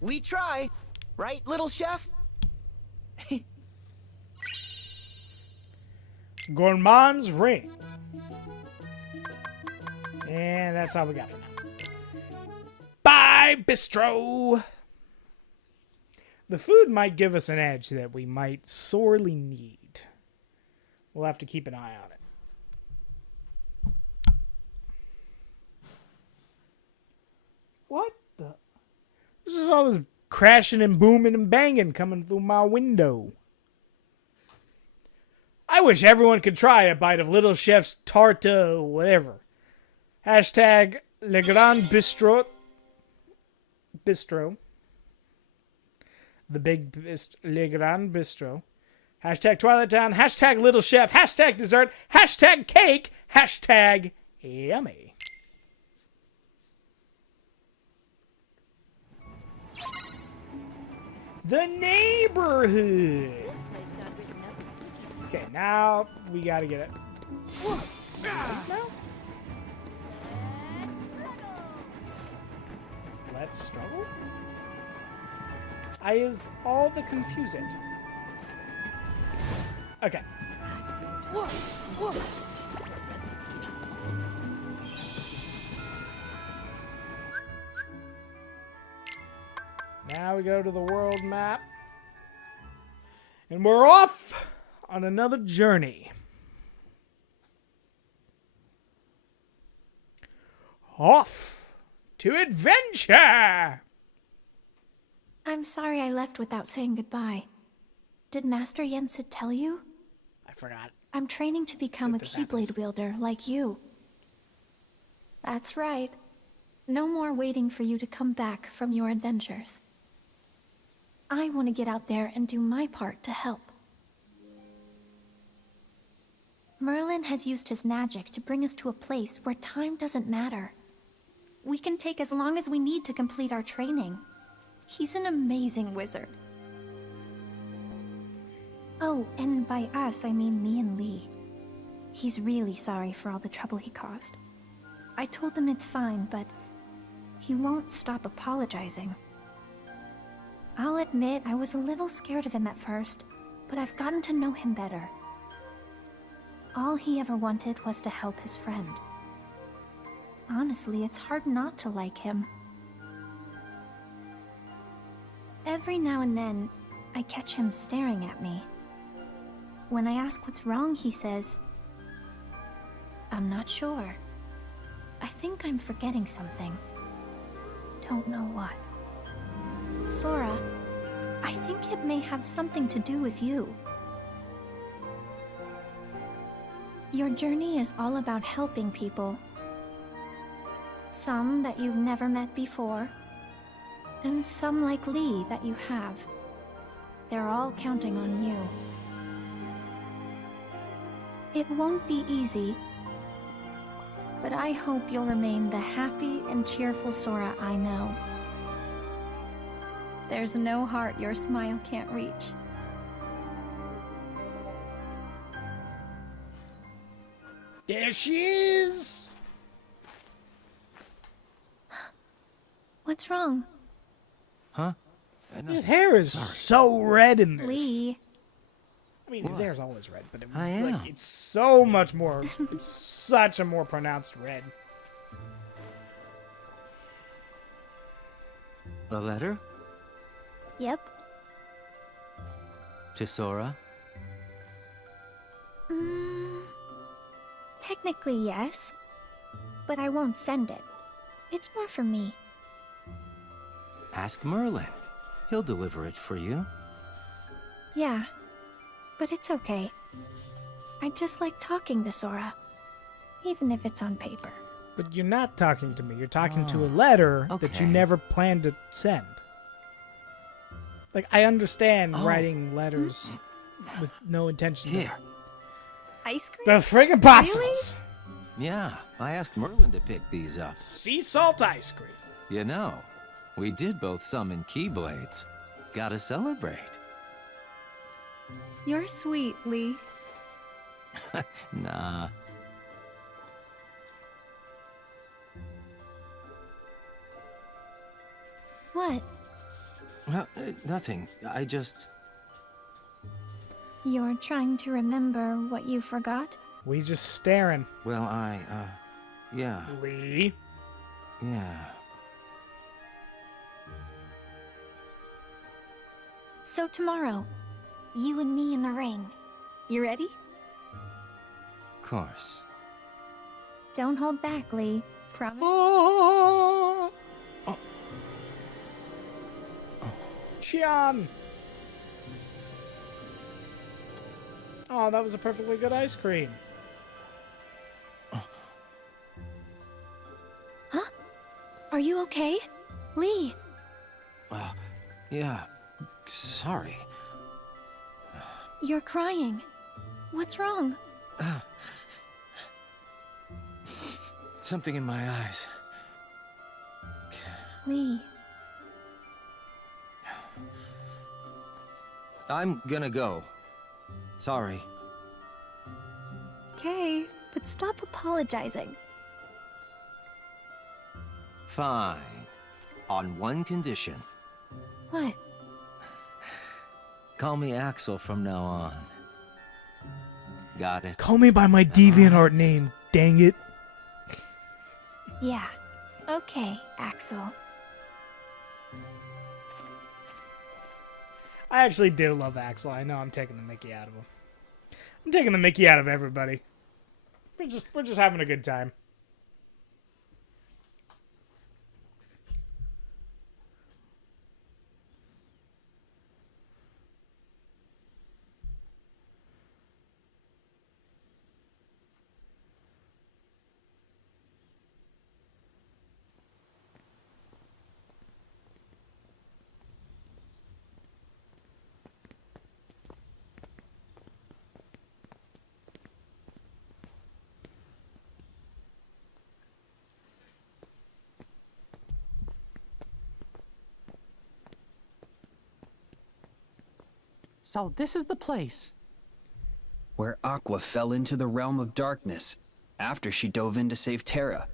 We try. Right, little chef? Gourmand's ring. And that's all we got for now. Bye, bistro! The food might give us an edge that we might sorely need. We'll have to keep an eye on it. What the? This is all this crashing and booming and banging coming through my window. I wish everyone could try a bite of Little Chef's tarte whatever. Hashtag Le Grand Bistro. Bistro. The big Le Grand Bistro. Hashtag Twilight Town. Hashtag Little Chef. Hashtag dessert. Hashtag cake. Hashtag yummy. The neighborhood. This place got written up. Okay, now we gotta get it. No? Let's struggle? I is all the confused. Okay. Now we go to the world map. And we're off on another journey. Off to adventure! I'm sorry I left without saying goodbye. Did Master Yensid tell you? I forgot. I'm training to become a Keyblade wielder like you. That's right. No more waiting for you to come back from your adventures. I want to get out there and do my part to help. Merlin has used his magic to bring us to a place where time doesn't matter. We can take as long as we need to complete our training. He's an amazing wizard. Oh, and by us, I mean me and Lee. He's really sorry for all the trouble he caused. I told him it's fine, but he won't stop apologizing. I'll admit I was a little scared of him at first, but I've gotten to know him better. All he ever wanted was to help his friend. Honestly, it's hard not to like him. Every now and then, I catch him staring at me. When I ask what's wrong, he says, "I'm not sure. I think I'm forgetting something. Don't know what." Sora, I think it may have something to do with you. Your journey is all about helping people. Some that you've never met before, and some like Lee that you have. They're all counting on you. It won't be easy, but I hope you'll remain the happy and cheerful Sora I know. There's no heart your smile can't reach. There she is! What's wrong? Huh? His hair is so red in this. Lee. I mean, his hair's always red, but it was I am. like, it's so much more, it's such a more pronounced red. A letter? Yep. To Sora? Technically, yes. But I won't send it. It's more for me. Ask Merlin. He'll deliver it for you. Yeah. But it's okay. I just like talking to Sora. Even if it's on paper. But you're not talking to me. You're talking to a letter that you okay. never planned to send. Like, I understand writing letters with no intention. Here. Ice cream? The friggin' popsicles! Yeah, I asked Merlin to pick these up. Sea salt ice cream. You know, we did both summon Keyblades. Gotta celebrate. You're sweet, Lee. Nah. What? Well, nothing. I just... You're trying to remember what you forgot? We just staring. Well, yeah. Lee. Yeah. So tomorrow, you and me in the ring. You ready? Of course. Don't hold back, Lee. Promise? Oh. Kian! Oh, that was a perfectly good ice cream. Huh? Are you okay? Lee! Yeah. Sorry. You're crying. What's wrong? Something in my eyes. Lee. I'm gonna go. Sorry. Okay, but stop apologizing. Fine. On one condition. What? Call me Axel from now on. Got it? Call me by my DeviantArt name, dang it. Yeah. Okay, Axel. I actually do love Axel. I know I'm taking the mickey out of him. I'm taking the mickey out of everybody. We're just having a good time. So this is the place. Where Aqua fell into the realm of darkness after she dove in to save Terra.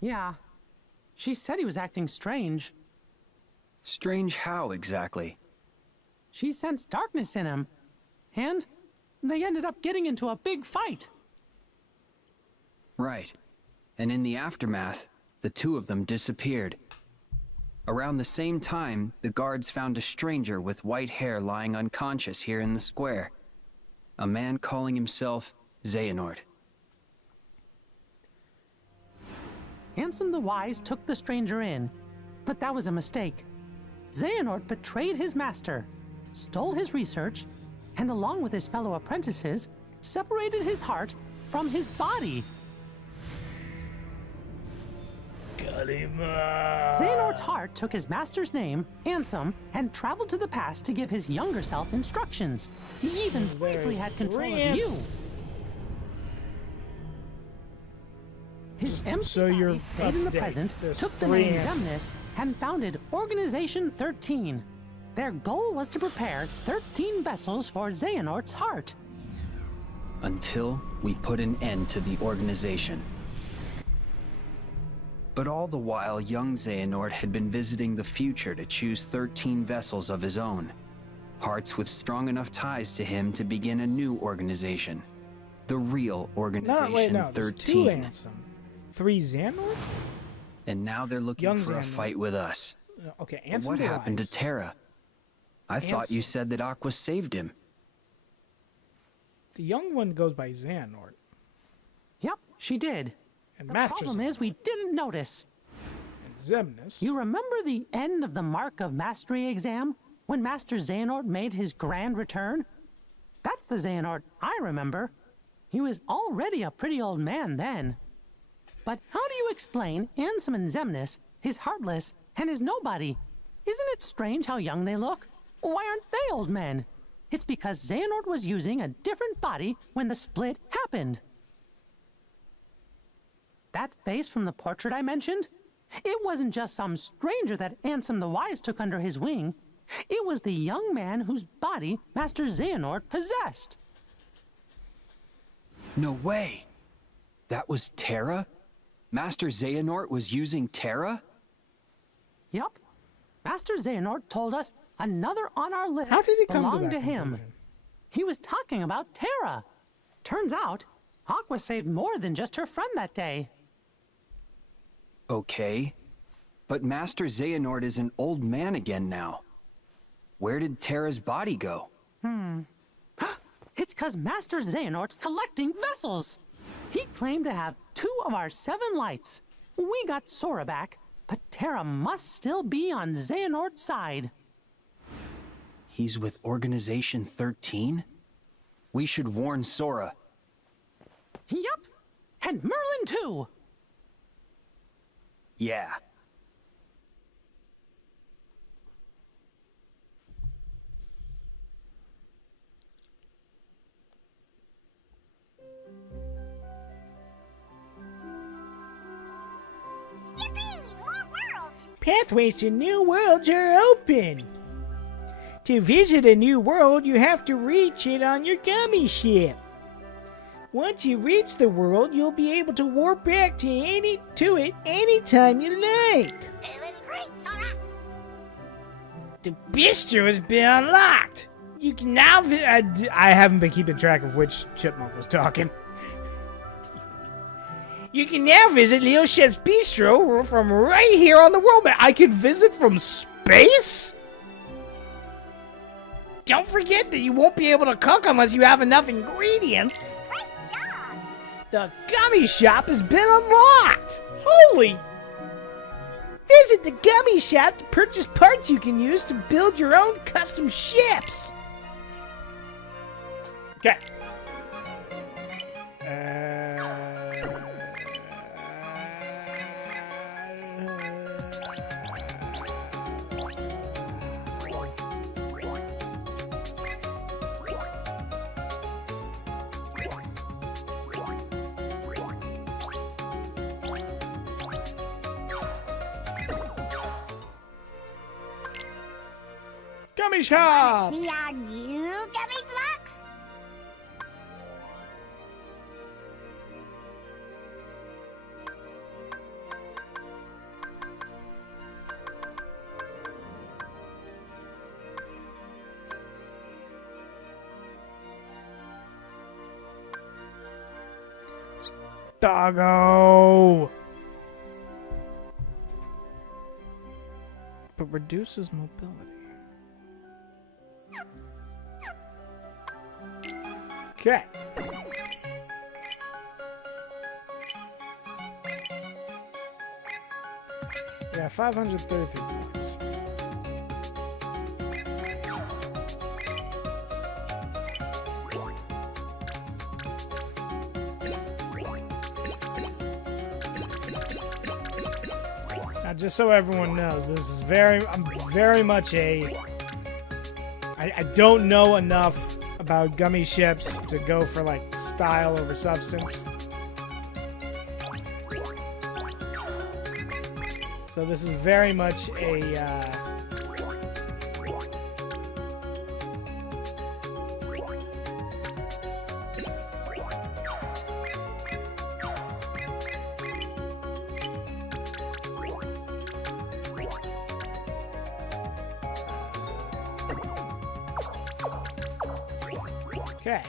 Yeah. She said he was acting strange. Strange how, exactly? She sensed darkness in him. And they ended up getting into a big fight. Right. And in the aftermath, the two of them disappeared. Around the same time, the guards found a stranger with white hair lying unconscious here in the square. A man calling himself Xehanort. Ansem the Wise took the stranger in, but that was a mistake. Xehanort betrayed his master, stole his research, and along with his fellow apprentices, separated his heart from his body. Xehanort's heart took his master's name, Ansem, and traveled to the past to give his younger self instructions. He even briefly had control of you. His empty body stayed in the present, took the name Xemnas, and founded Organization 13. Their goal was to prepare 13 vessels for Xehanort's heart. Until we put an end to the organization. But all the while, young Xehanort had been visiting the future to choose 13 vessels of his own. Hearts with strong enough ties to him to begin a new organization. The real Organization 13. There's 2 Ansem. 3 Xehanort? And now they're looking for a fight with us. Okay, Ansem What the happened Wise. to Terra? I thought you said that Aqua saved him. The young one goes by Xehanort. Yep, she did. And the Master problem is we didn't notice. And Xemnas. You remember the end of the Mark of Mastery exam? When Master Xehanort made his grand return? That's the Xehanort I remember. He was already a pretty old man then. But how do you explain Ansem and Xemnas, his Heartless, and his Nobody? Isn't it strange how young they look? Why aren't they old men? It's because Xehanort was using a different body when the split happened. That face from the portrait I mentioned? It wasn't just some stranger that Ansem the Wise took under his wing. It was the young man whose body Master Xehanort possessed. No way! That was Terra? Master Xehanort was using Terra? Yup. Master Xehanort told us another on our list How did he come to belonged that to him. conclusion? He was talking about Terra. Turns out, Aqua saved more than just her friend that day. Okay. But Master Xehanort is an old man again now. Where did Terra's body go? It's 'cause Master Xehanort's collecting vessels. He claimed to have 2 of our 7 lights. We got Sora back, but Terra must still be on Xehanort's side. He's with Organization 13? We should warn Sora. Yup, and Merlin too. Yeah. Pathways to new worlds are open. To visit a new world, you have to reach it on your gummy ship. Once you reach the world, you'll be able to warp back to it anytime you like. The bistro has been unlocked. You can now I haven't been keeping track of which chipmunk was talking. You can now visit Leo Chef's Bistro from right here on the world map. I can visit from space? Don't forget that you won't be able to cook unless you have enough ingredients. The gummy shop has been unlocked. Holy! Visit the gummy shop to purchase parts you can use to build your own custom ships. Okay. Gummy shop! See our new gummy blocks? Doggo! But reduces mobility. Okay. Yeah, 533 points. Now, just so everyone knows, this is I'm very much I don't know enough about gummy ships to go for like style over substance. So this is very much okay.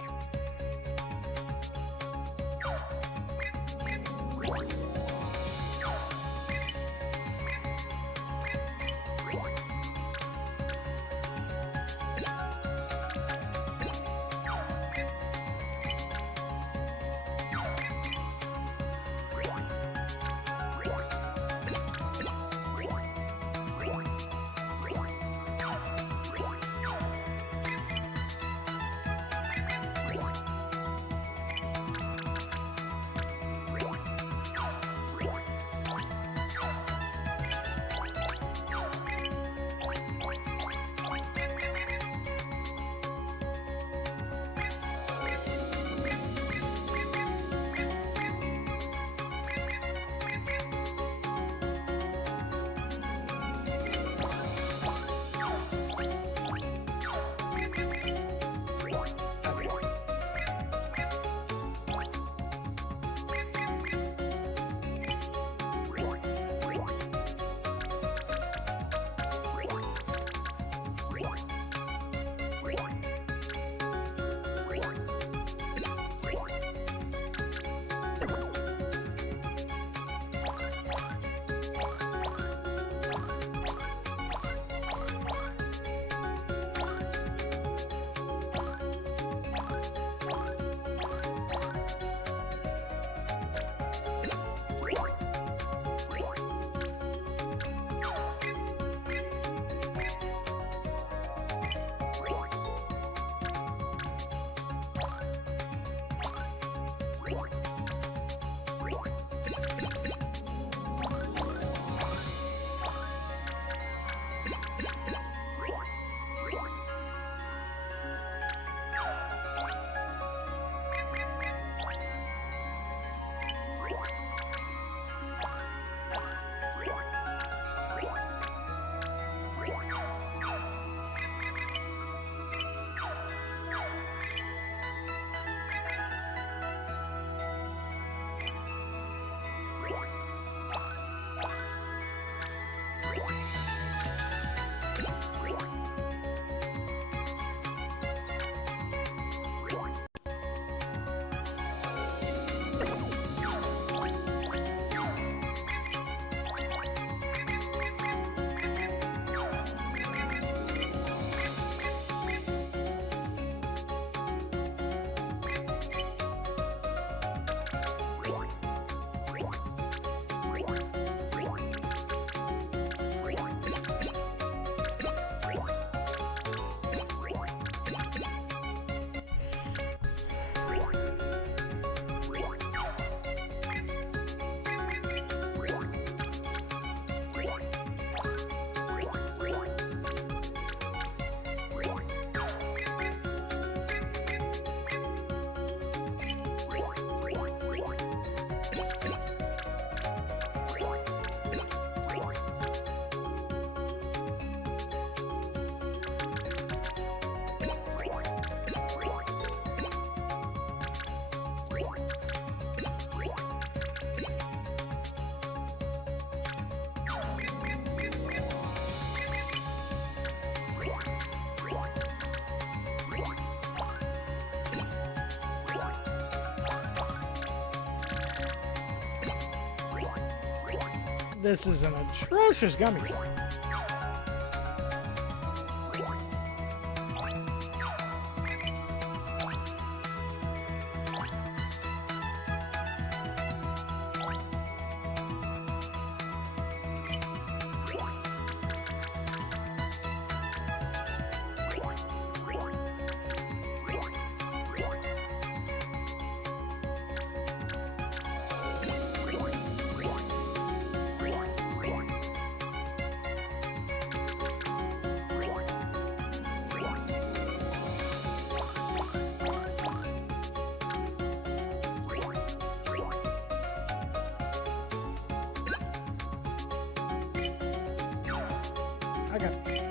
This is an atrocious gummy bear. I got it.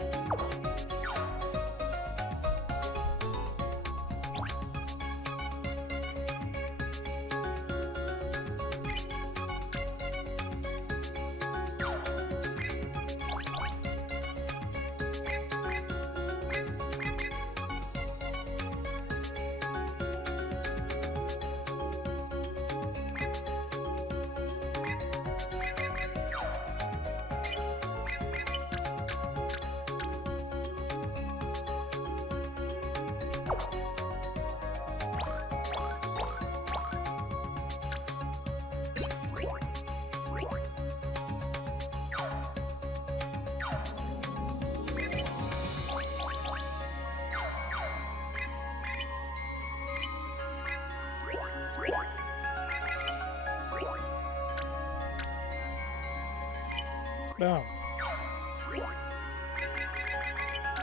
Boom.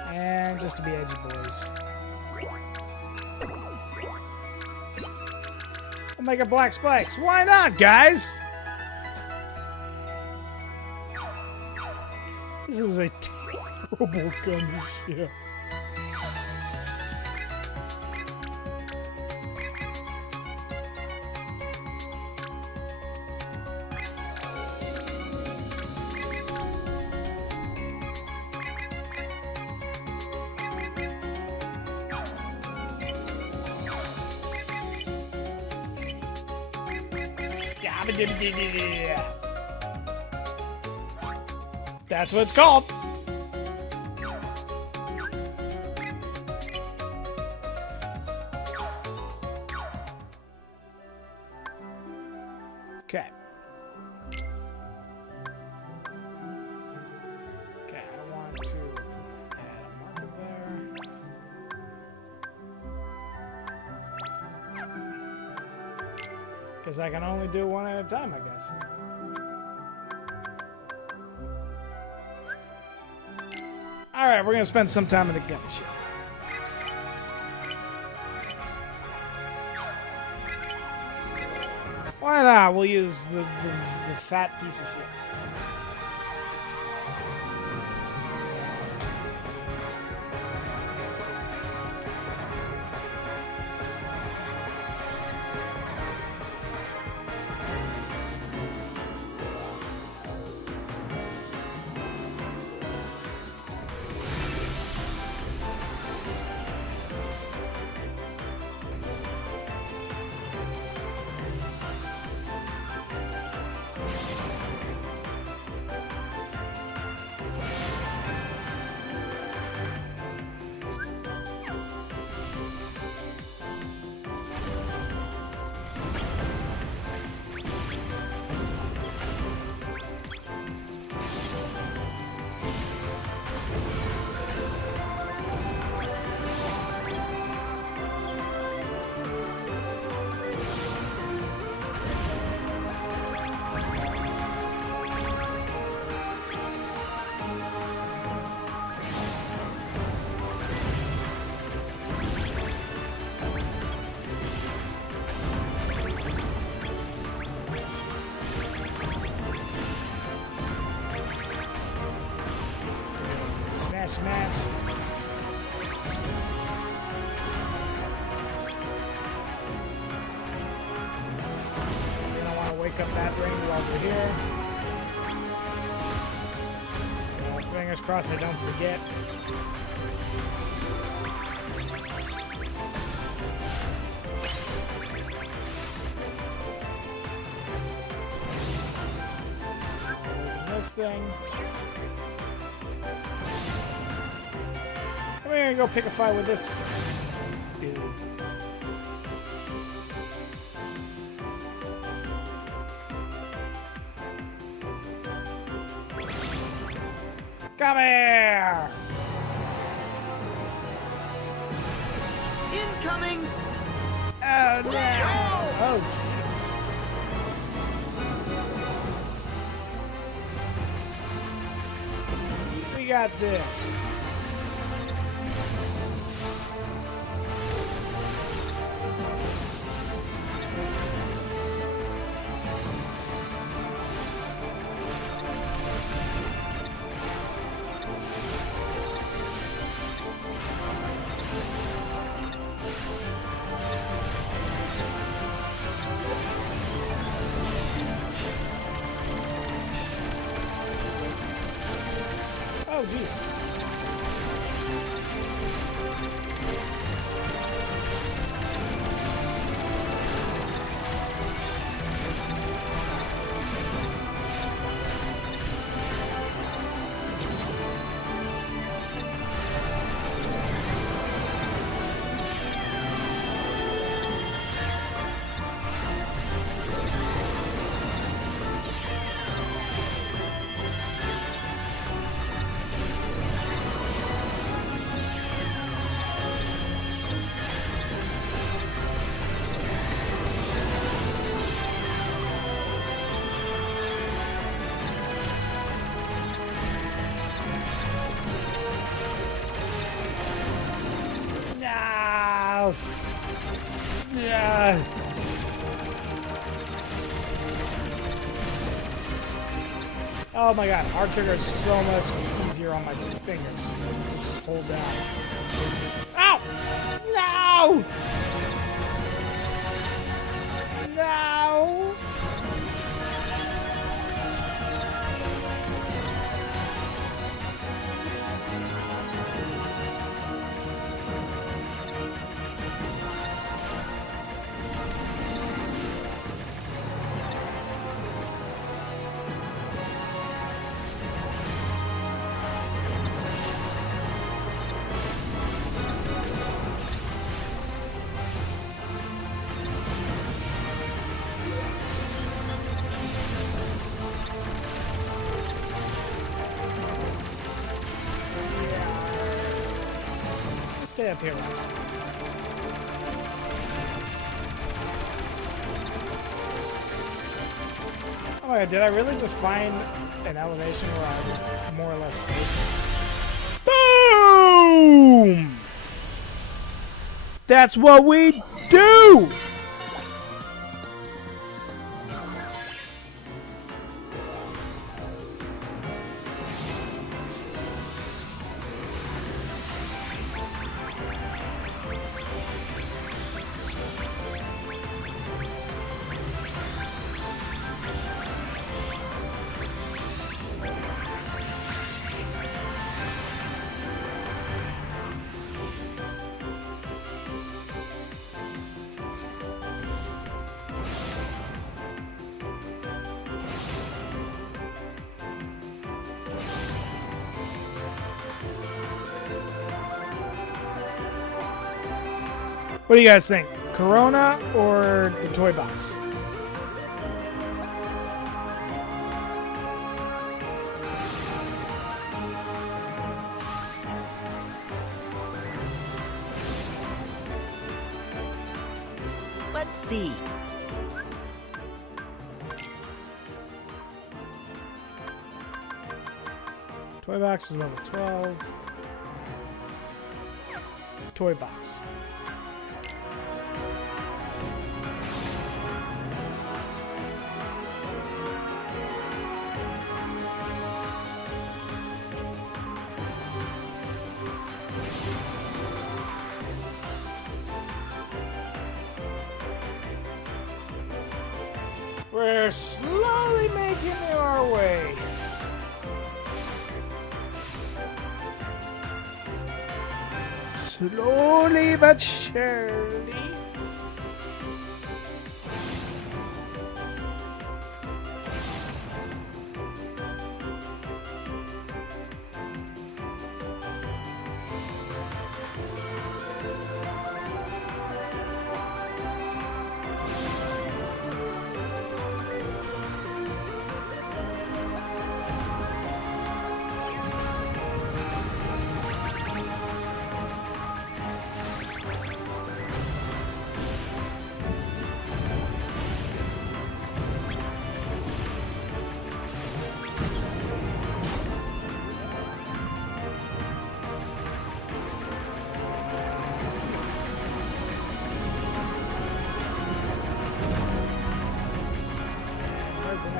And just to be edgy, boys. We'll make it black spikes. Why not, guys? This is a terrible gun ship. That's what it's called. Okay. Okay, I want to add a marker there. Because I can only do one at a time, I guess. Alright, we're gonna spend some time in the gun ship. Why not? We'll use the fat piece of shit. Smash. I don't want to wake up that ring while we're here. Fingers crossed I don't forget. this thing. I'm gonna go pick a fight with this dude. Come here! Incoming! Oh no! Oh jeez. We got this. Oh, jeez. No! Yeah. Oh my god, R trigger is so much easier on my fingers. Just hold down. Ow! No! No! Stay up here, Rox. Oh my god, did I really just find an elevation where I was more or less safe? Boom! That's what we do! What do you guys think? Corona or the toy box? Let's see. Toy box is level 12. Toy box. We're slowly making our way. Slowly but surely.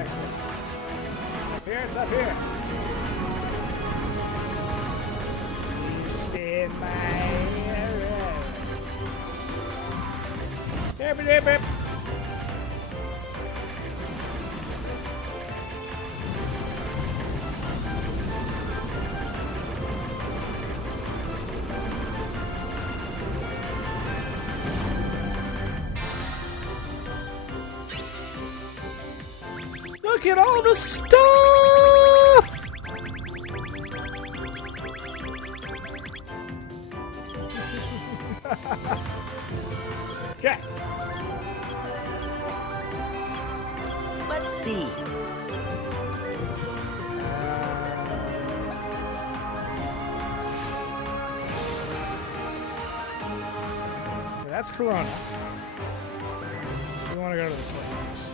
next one. Here, it's up here. You spin my arrow. Look at all the stuff! Okay. Let's see. So that's Corona. We want to go to the tornadoes.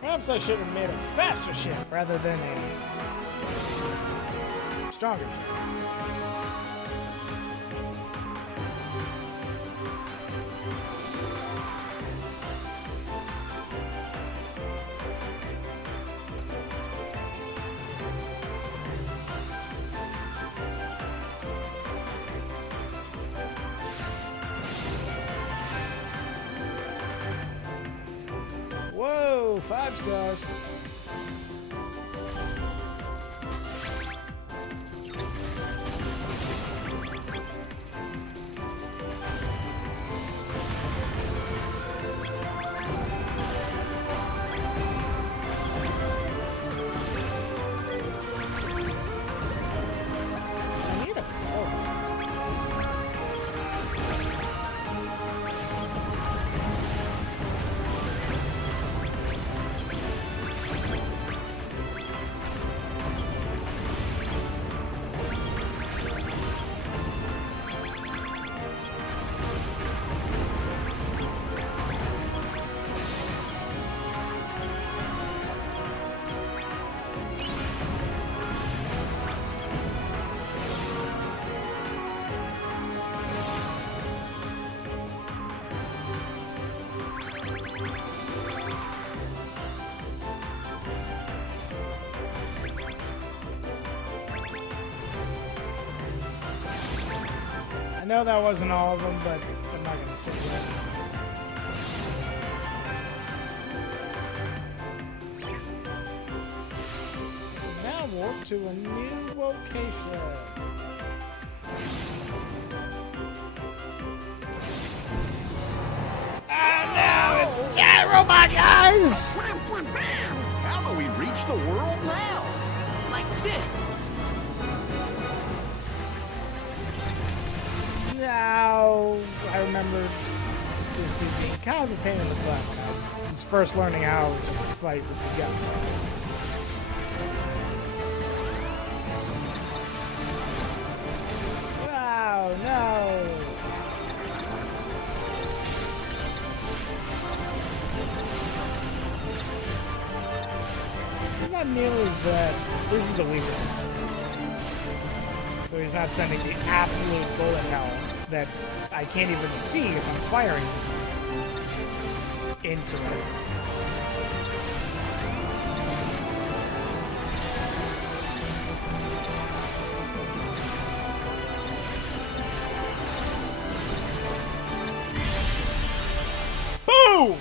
Perhaps I should have made a faster ship rather than a stronger ship. Whoa, 5 stars. I need a I know that wasn't all of them, but I'm not going to say that. Now warp to a new location. Oh no, it's Giant Robot, guys! How do we reach the world now? Like this. Now, I remember this dude being kind of a pain in the butt when I was first learning how to fight with the guns. Wow, no! It's not nearly as bad. This is the weak one. So he's not sending the absolute bullet hell that I can't even see if I'm firing into it. Boom!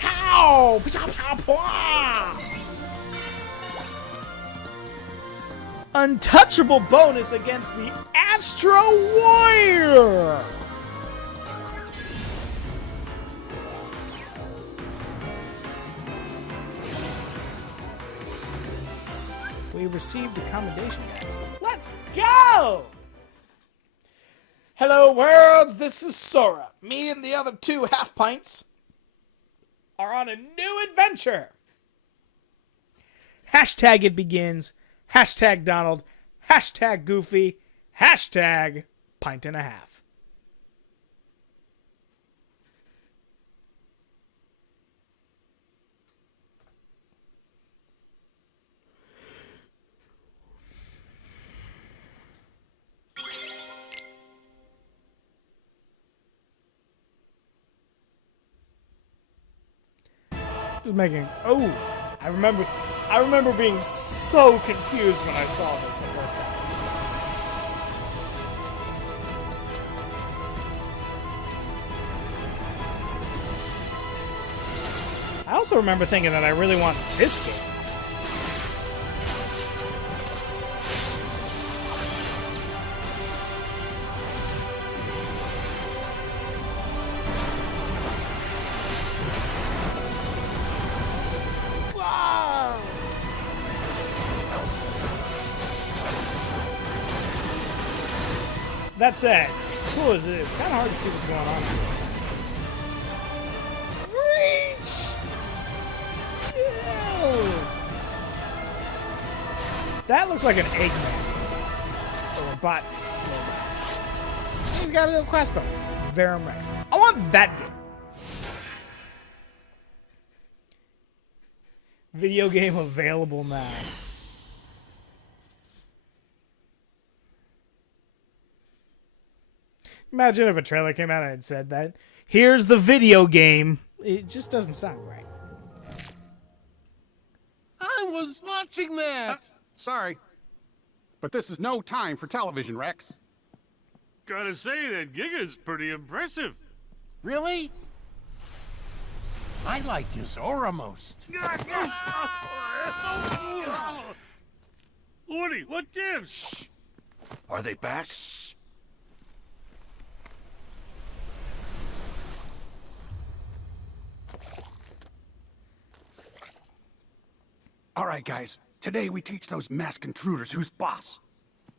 Pow! Pow! Untouchable bonus against the Astro Warrior! We received a commendation, guys. Let's go! Hello, worlds. This is Sora. Me and the other 2 half pints are on a new adventure. Hashtag it begins. Hashtag Donald. Hashtag Goofy. Hashtag pint and a half. Just making. Oh, I remember being so confused when I saw this the first time. I also remember thinking that I really want this game. That said, cool as it is, it's kind of hard to see what's going on. Reach! Ew. That looks like an Eggman. Or a bot. He's got a little crossbow. Verum Rex. I want that game. Video game available now. Imagine if a trailer came out and it said that. Here's the video game. It just doesn't sound right. I was watching that! Sorry, but this is no time for television, Rex. Gotta say, that Giga's pretty impressive. Really? I like his aura most. Woody, what gives? Shh. Are they back? Shh. All right, guys. Today we teach those masked intruders who's boss.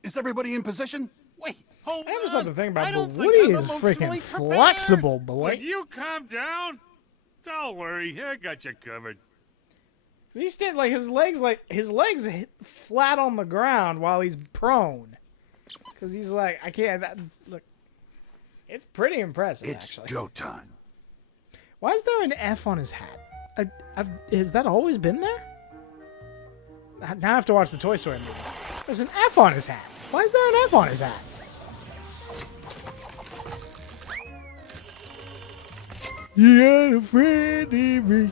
Is everybody in position? Wait, hold on. I never stopped to think about, but Woody is freaking flexible, boy. Would you calm down? Don't worry, I got you covered. He stands like his legs flat on the ground while he's prone. Because he's like, I can't. Look, it's pretty impressive. It's actually. go time. Why is there an F on his hat? Has that always been there? Now I have to watch the Toy Story movies. There's an F on his hat. Why is there an F on his hat? You got a friend in me.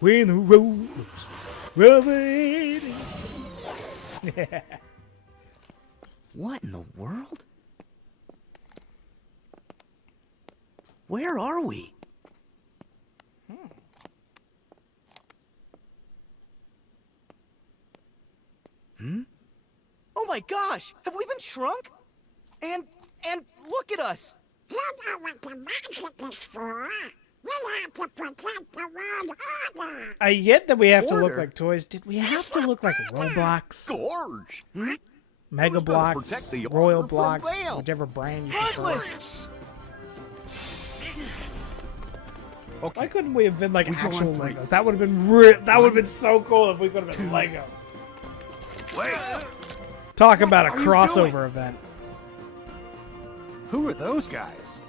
When the road was rubber. Yeah. What in the world? Where are we? Oh my gosh! Have we been shrunk? And look at us! You know what the magic is for? We have to protect the world order! I get that we have to look like toys. Did we have to look like Roblox? Gorge! Mega Who's gonna protect Blocks? the Royal order from Blocks? them? Whichever brand you prefer. Why couldn't we have been like actual Legos? That would have been that would have been so cool if we could have been Lego. Wait! Talk about a are you crossover event. Who are those guys?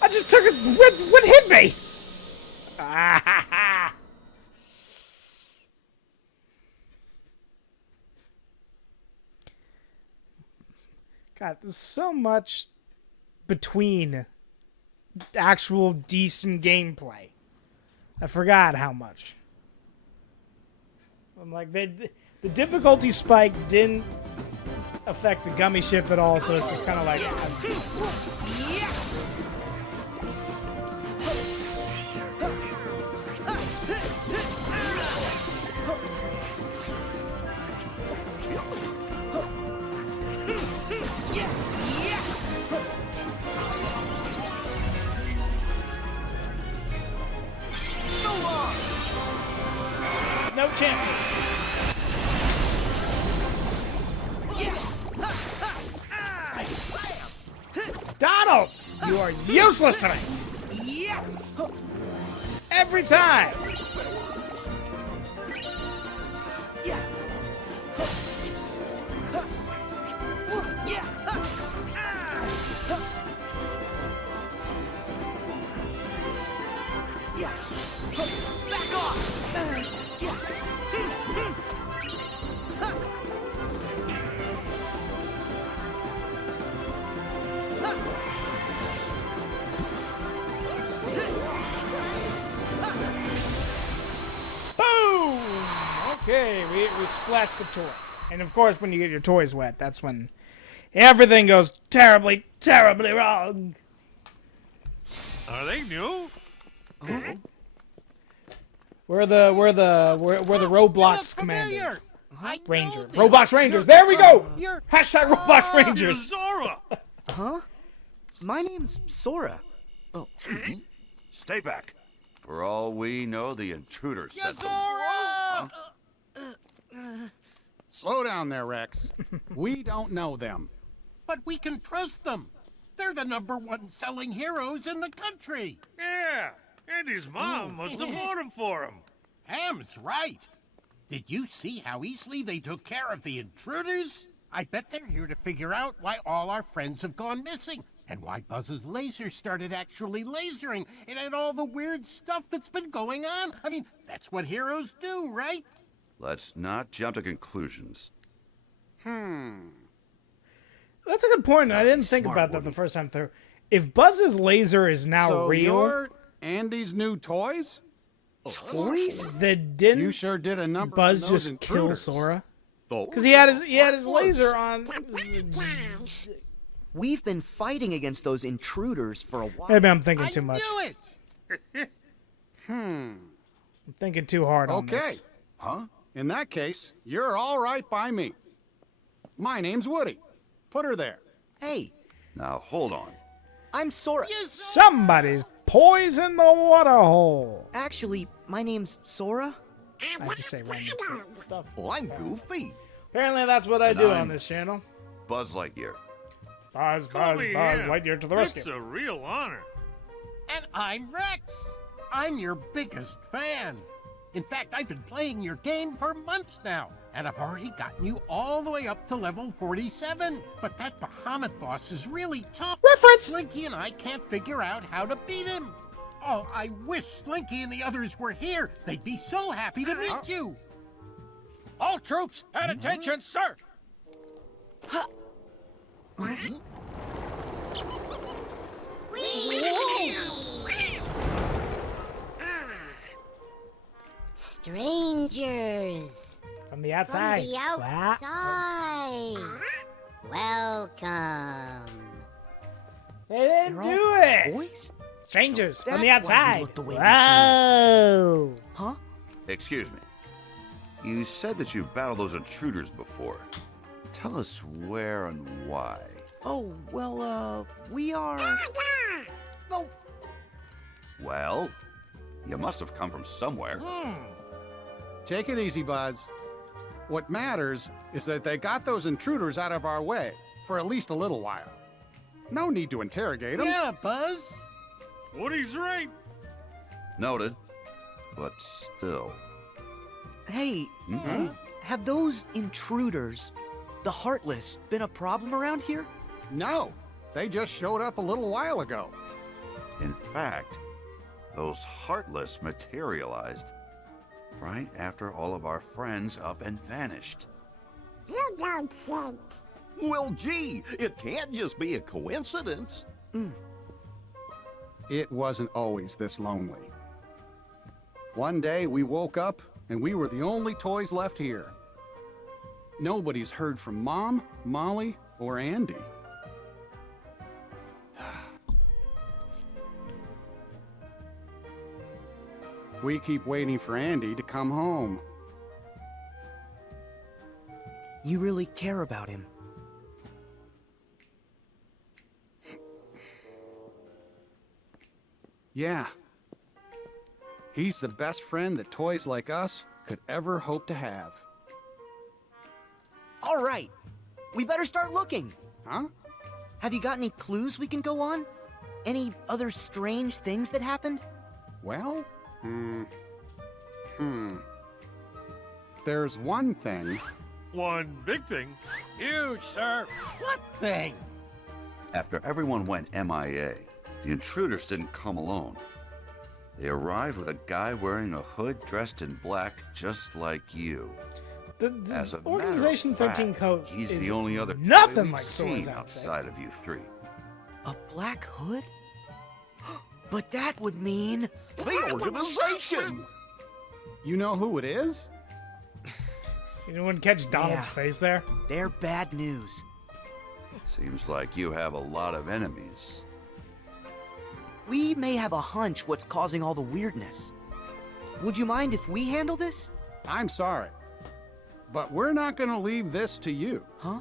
I just took it. What hit me? Ah, God, there's so much between actual decent gameplay. I forgot how much. I'm like, the difficulty spike didn't affect the gummy ship at all, so it's just kind of like... No chances. Donald, you are useless tonight. Every time. Back off! Boom! Okay, we splashed the toy. And of course, when you get your toys wet, that's when everything goes terribly, terribly wrong. Are they new? We're the Roblox commanders. Ranger. Roblox Rangers. There we go. Hashtag Roblox Rangers. Zora. Huh? My name's Sora. Oh. Stay back. For all we know, the intruder sent them. Slow down there, Rex. We don't know them. But we can trust them. They're the #1 selling heroes in the country. Yeah, Andy's mom must have bought them for him. Ham's right. Did you see how easily they took care of the intruders? I bet they're here to figure out why all our friends have gone missing, and why Buzz's laser started actually lasering, and all the weird stuff that's been going on. I mean, that's what heroes do, right? Let's not jump to conclusions. That's a good point. I didn't think about that the first time through. If Buzz's laser is now So real, you're Andy's new toys? toys? Then didn't You sure did a number Buzz on those just kill intruders. Sora? Because he had his laser on. We've been fighting against those intruders for a while. Maybe I'm thinking too much. it! I'm thinking too hard on Okay. this. Huh? In that case, you're all right by me. My name's Woody. Put her there. Hey, Now, hold on. I'm Sora. Somebody's poisoned the water hole. Actually, my name's Sora. I just say random stuff. Well, I'm Goofy. Apparently that's what I And do I'm on this channel. Buzz Lightyear. Buzz, Call Buzz, me Buzz, him. Lightyear to the rescue. It's a real honor. And I'm Rex. I'm your biggest fan. In fact, I've been playing your game for months now, and I've already gotten you all the way up to level 47. But that Bahamut boss is really tough. Reference! Slinky and I can't figure out how to beat him. Oh, I wish Slinky and the others were here. They'd be so happy to meet you. All troops, at attention, sir! Strangers. From the outside. From the outside. Welcome. They didn't They're do all it. Toys? Strangers So from the that's why we outside. look the way we do. Whoa. Huh? Excuse me. You said that you've battled those intruders before. Tell us where and why. Oh, well, we are... No. Well, you must have come from somewhere. Take it easy, Buzz. What matters is that they got those intruders out of our way for at least a little while. No need to interrogate them. Yeah, Buzz. Woody's right. Noted. But still. Hey, have those intruders, the Heartless, been a problem around here? No, they just showed up a little while ago. In fact, those Heartless materialized right after all of our friends up and vanished. You don't think. Well, gee, it can't just be a coincidence. It wasn't always this lonely. One day we woke up and we were the only toys left here. Nobody's heard from Mom, Molly, or Andy. We keep waiting for Andy to come home. You really care about him. Yeah. He's the best friend that toys like us could ever hope to have. All right, we better start looking. Huh? Have you got any clues we can go on? Any other strange things that happened? Well, There's one thing. One big thing. Huge, sir. What thing? After everyone went MIA, the intruders didn't come alone. They arrived with a guy wearing a hood dressed in black, just like you. The As a Organization matter of 13 fact, coat he's is the only other nothing toy we've like Sora's seen outfit. outside of you three. A black hood? But that would mean... The organization! You know who it is? You wouldn't catch Donald's face there? They're bad news. Seems like you have a lot of enemies. We may have a hunch what's causing all the weirdness. Would you mind if we handle this? I'm sorry, but we're not gonna leave this to you. Huh?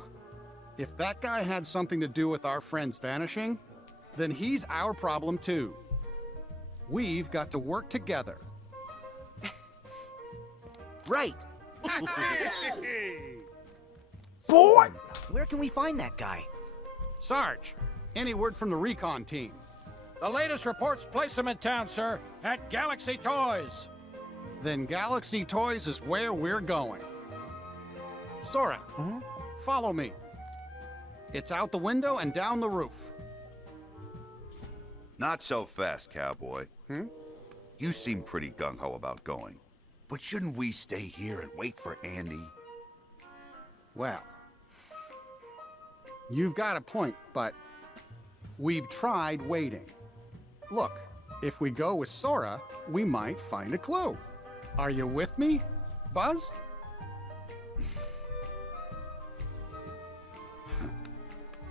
If that guy had something to do with our friends vanishing, then he's our problem too. We've got to work together. Right. Boy! Where can we find that guy? Sarge, any word from the recon team? The latest reports place him in town, sir, at Galaxy Toys. Then Galaxy Toys is where we're going. Sora, follow me. It's out the window and down the roof. Not so fast, cowboy. You seem pretty gung-ho about going. But shouldn't we stay here and wait for Andy? Well, you've got a point, but we've tried waiting. Look, if we go with Sora, we might find a clue. Are you with me, Buzz?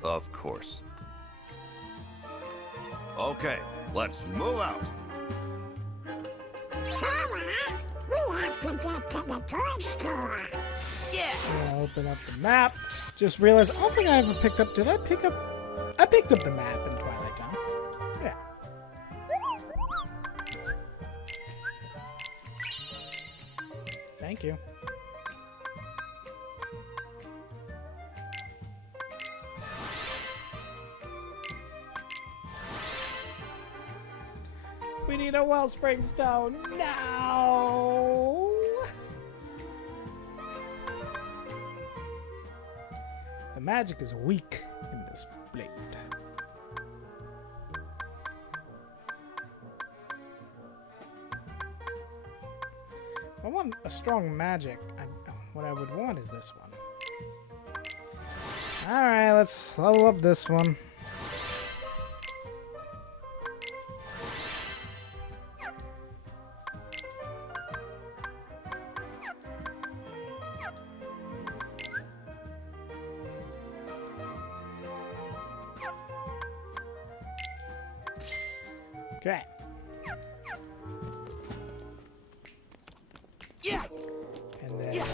Of course. Okay, let's move out. Sora, we have to get to the toy store. Gonna open up the map. Just realized, I don't think I ever picked up. Did I pick up? I picked up the map in Twilight Town. Yeah. Thank you. We need a Wellspring Stone now. The magic is weak in this blade. I want a strong magic. What I would want is this one. Alright, let's level up this one. Okay. Yeah. And then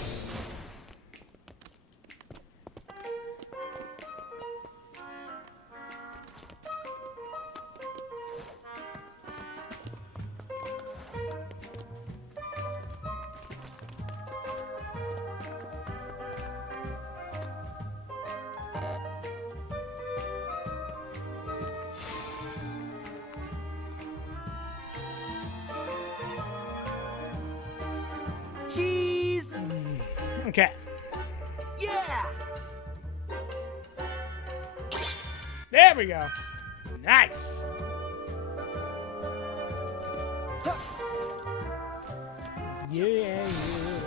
Cheese. okay. Yeah. There we go. Nice. Yeah,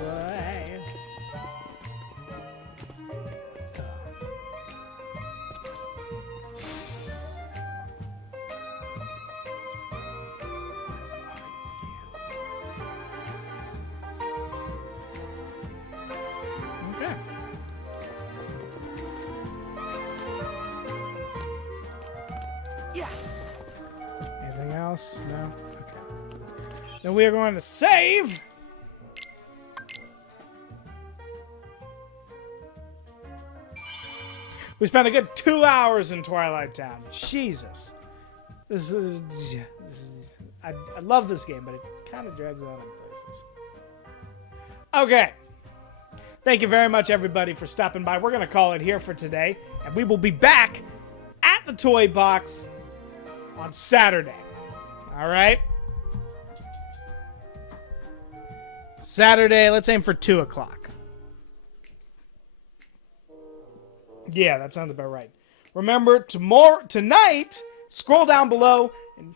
boy. Okay. Yeah. Anything else? No? Okay. Then we are going to save. We spent a good 2 hours in Twilight Town. Jesus. This is, I love this game, but it kind of drags out in places. Okay. Thank you very much, everybody, for stopping by. We're going to call it here for today, and we will be back at the Toy Box on Saturday. All right? Saturday, let's aim for 2 o'clock. Yeah, that sounds about right. Remember, tonight, scroll down below, and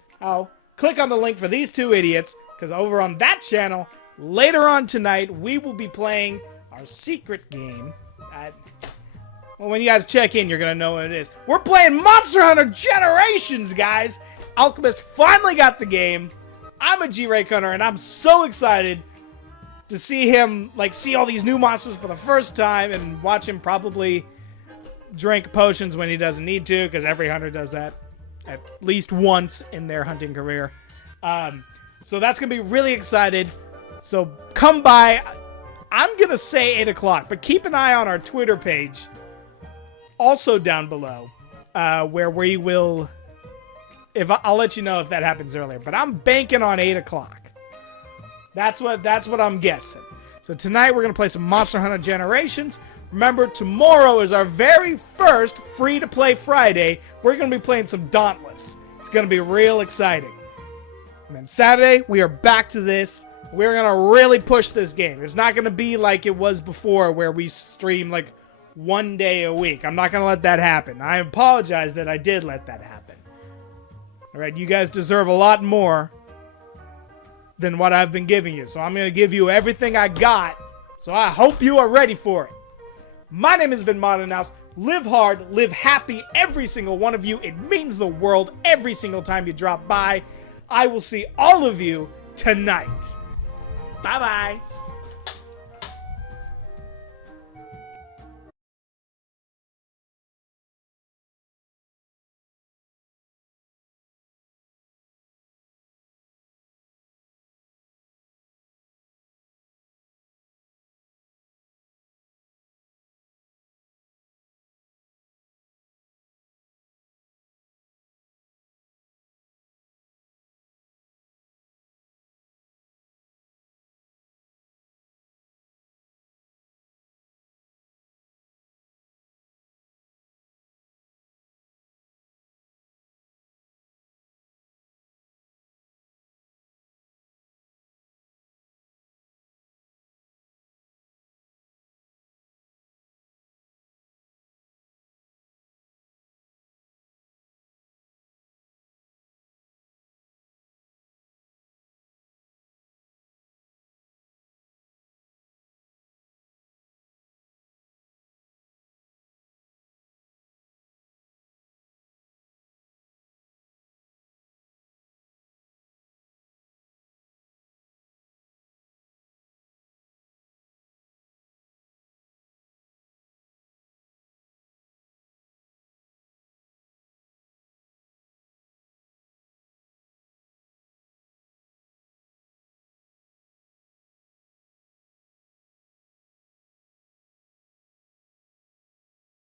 click on the link for these two idiots, because over on that channel, later on tonight, we will be playing our secret game. Well, when you guys check in, you're going to know what it is. We're playing Monster Hunter Generations, guys! Alchemist finally got the game. I'm a G-Ray Hunter, and I'm so excited to see him, like, see all these new monsters for the first time and watch him probably drink potions when he doesn't need to, because every hunter does that at least once in their hunting career. So that's going to be really excited. So come by. I'm going to say 8 o'clock, but keep an eye on our Twitter page, also down below, where we will... I'll let you know if that happens earlier, but I'm banking on 8 o'clock. That's what I'm guessing. So tonight we're going to play some Monster Hunter Generations. Remember, tomorrow is our very first free-to-play Friday. We're going to be playing some Dauntless. It's going to be real exciting. And then Saturday, we are back to this. We're going to really push this game. It's not going to be like it was before where we stream like one day a week. I'm not going to let that happen. I apologize that I did let that happen. All right, you guys deserve a lot more than what I've been giving you. So I'm going to give you everything I got. So I hope you are ready for it. My name has been Madanause. Live hard, live happy, every single one of you. It means the world every single time you drop by. I will see all of you tonight. Bye-bye.